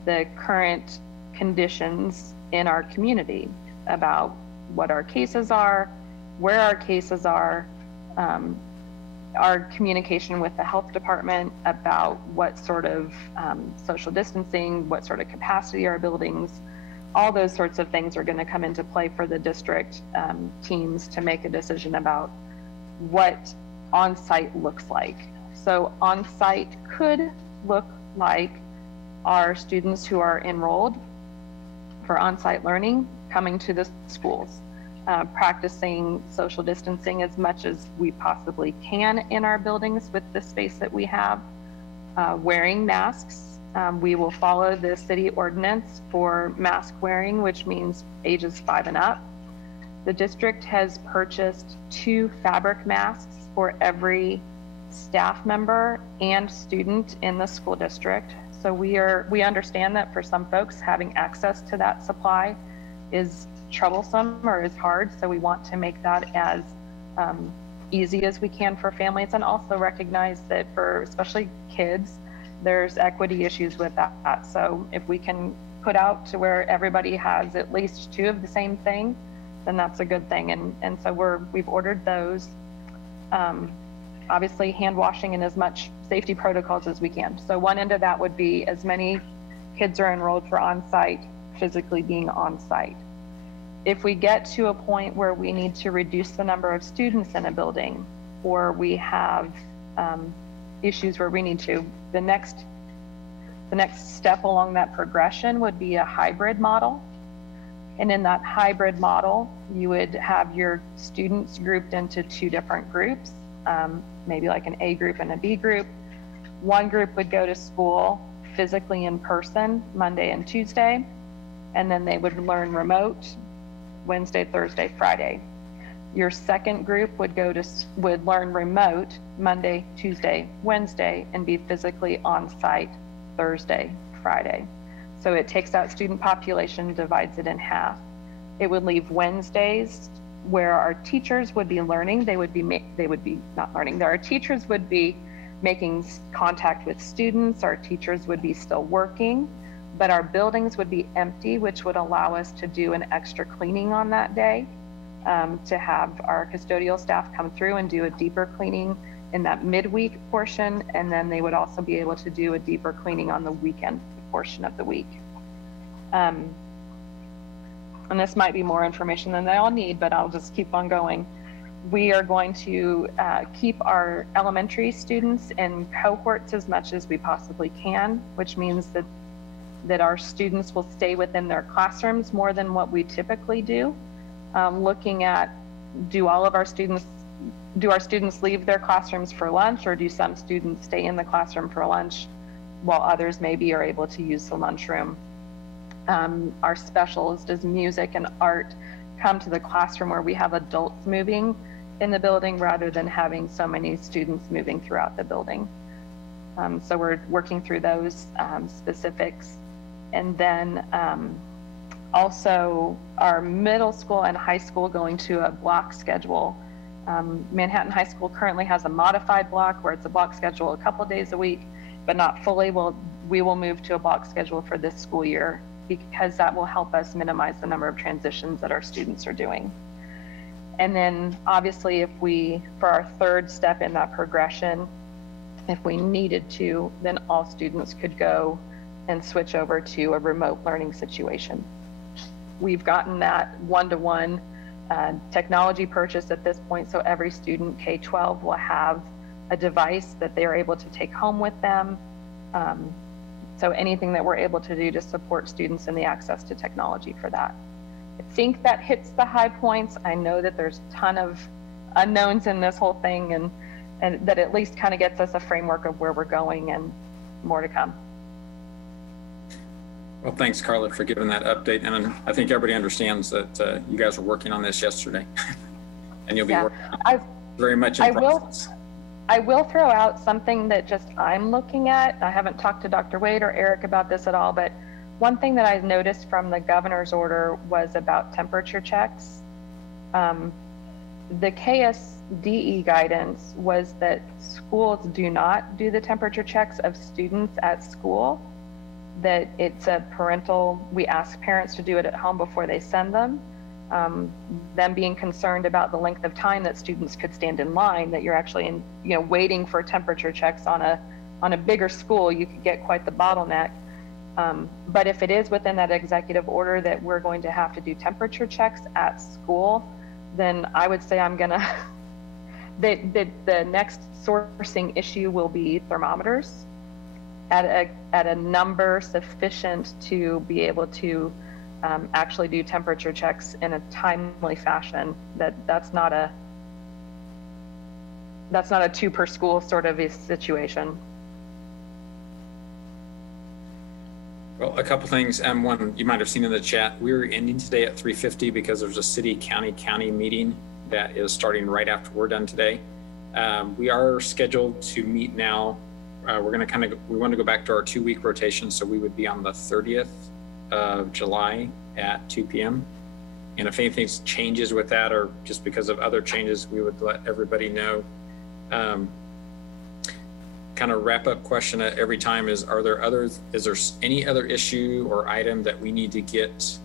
the current conditions in our community about what our cases are, where our cases are, our communication with the health department about what sort of social distancing, what sort of capacity our buildings, all those sorts of things are going to come into play for the district teams to make a decision about what on-site looks like. So on-site could look like our students who are enrolled for on-site learning coming to the schools, practicing social distancing as much as we possibly can in our buildings with the space that we have, wearing masks. We will follow the city ordinance for mask wearing, which means ages 5 and up. The district has purchased 2 fabric masks for every staff member and student in the school district. So we understand that for some folks, having access to that supply is troublesome or is hard. So we want to make that as easy as we can for families, and also recognize that for especially kids, there's equity issues with that. So if we can put out to where everybody has at least 2 of the same thing, then that's a good thing. And so we've ordered those. Obviously hand washing and as much safety protocols as we can. So one end of that would be as many kids are enrolled for on-site, physically being on-site. If we get to a point where we need to reduce the number of students in a building, or we have issues where we need to, the next step along that progression would be a hybrid model. And in that hybrid model, you would have your students grouped into 2 different groups. maybe like an A group and a B group. One group would go to school physically in person Monday and Tuesday, and then they would learn remote Wednesday, Thursday, Friday. Your second group would learn remote Monday, Tuesday, Wednesday, and be physically on site Thursday, Friday. So it takes that student population, divides it in half. It would leave Wednesdays where our teachers would be learning. Our teachers would be making contact with students. Our teachers would be still working, but our buildings would be empty, which would allow us to do an extra cleaning on that day, to have our custodial staff come through and do a deeper cleaning in that midweek portion. And then they would also be able to do a deeper cleaning on the weekend portion of the week. And this might be more information than they all need, but I'll just keep on going. We are going to keep our elementary students in cohorts as much as we possibly can, which means that our students will stay within their classrooms more than what we typically do. Looking at, do our students leave their classrooms for lunch, or do some students stay in the classroom for lunch while others maybe are able to use the lunchroom? Our specials, does music and art come to the classroom where we have adults moving in the building rather than having so many students moving throughout the building? So we're working through those specifics. And then also our middle school and high school going to a block schedule. Manhattan High School currently has a modified block where it's a block schedule a couple days a week, but not fully. We will move to a block schedule for this school year, because that will help us minimize the number of transitions that our students are doing. And then obviously for our third step in that progression, if we needed to, then all students could go and switch over to a remote learning situation. We've gotten that one-to-one technology purchase at this point, so every student K-12 will have a device that they're able to take home with them. So anything that we're able to do to support students in the access to technology for that. I think that hits the high points. I know that there's a ton of unknowns in this whole thing, and that at least kind of gets us a framework of where we're going, and more to come. Well, thanks, Carla, for giving that update. And I think everybody understands that you guys were working on this yesterday, and you'll be working on it very much in process. I will throw out something that just I'm looking at. I haven't talked to Dr. Wade or Eric about this at all, but one thing that I noticed from the governor's order was about temperature checks. The KSDE guidance was that schools do not do the temperature checks of students at school, that it's a we ask parents to do it at home before they send them. Them being concerned about the length of time that students could stand in line, that you're actually waiting for temperature checks on a bigger school, you could get quite the bottleneck. But if it is within that executive order that we're going to have to do temperature checks at school, then I would say the next sourcing issue will be thermometers at a number sufficient to be able to actually do temperature checks in a timely fashion. That's not a 2 per school sort of a situation. Well, a couple things. One, you might have seen in the chat, we're ending today at 3:50 because there's a city county meeting that is starting right after we're done today. We are scheduled to meet now. We want to go back to our 2-week rotation, so we would be on the 30th of July at 2 p.m. And if anything changes with that, or just because of other changes, we would let everybody know. Kind of wrap up question every time is there any other issue or item that we need to get,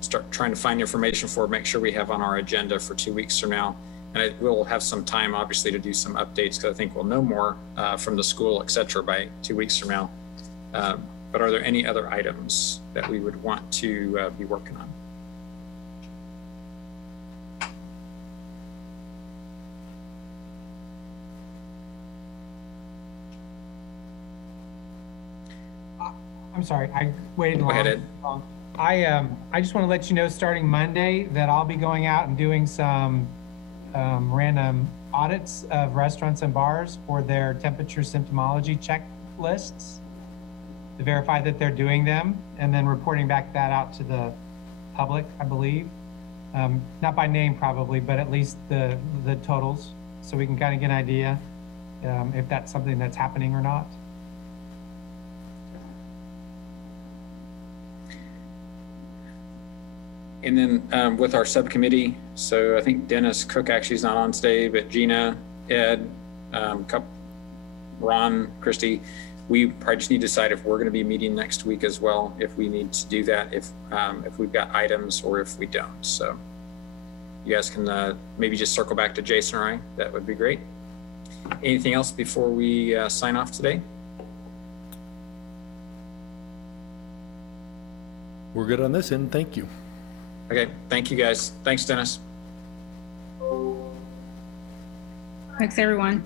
start trying to find information for, make sure we have on our agenda for 2 weeks from now. And we'll have some time, obviously, to do some updates, because I think we'll know more from the school, et cetera, by 2 weeks from now. But are there any other items that we would want to be working on? I'm sorry, I waited long. Go ahead, Ed. I just want to let you know, starting Monday, that I'll be going out and doing some random audits of restaurants and bars for their temperature symptomology checklists to verify that they're doing them, and then reporting back that out to the public, I believe. Not by name probably, but at least the totals, so we can kind of get an idea if that's something that's happening or not. And then with our subcommittee, so I think Dennis Cook actually is not on today, but Gina, Ed, Ron, Christy, we probably just need to decide if we're going to be meeting next week as well, if we need to do that, if we've got items or if we don't. So you guys can maybe just circle back to Jason or I. That would be great. Anything else before we sign off today? We're good on this end. Thank you. Okay, thank you guys. Thanks, Dennis. Thanks, everyone.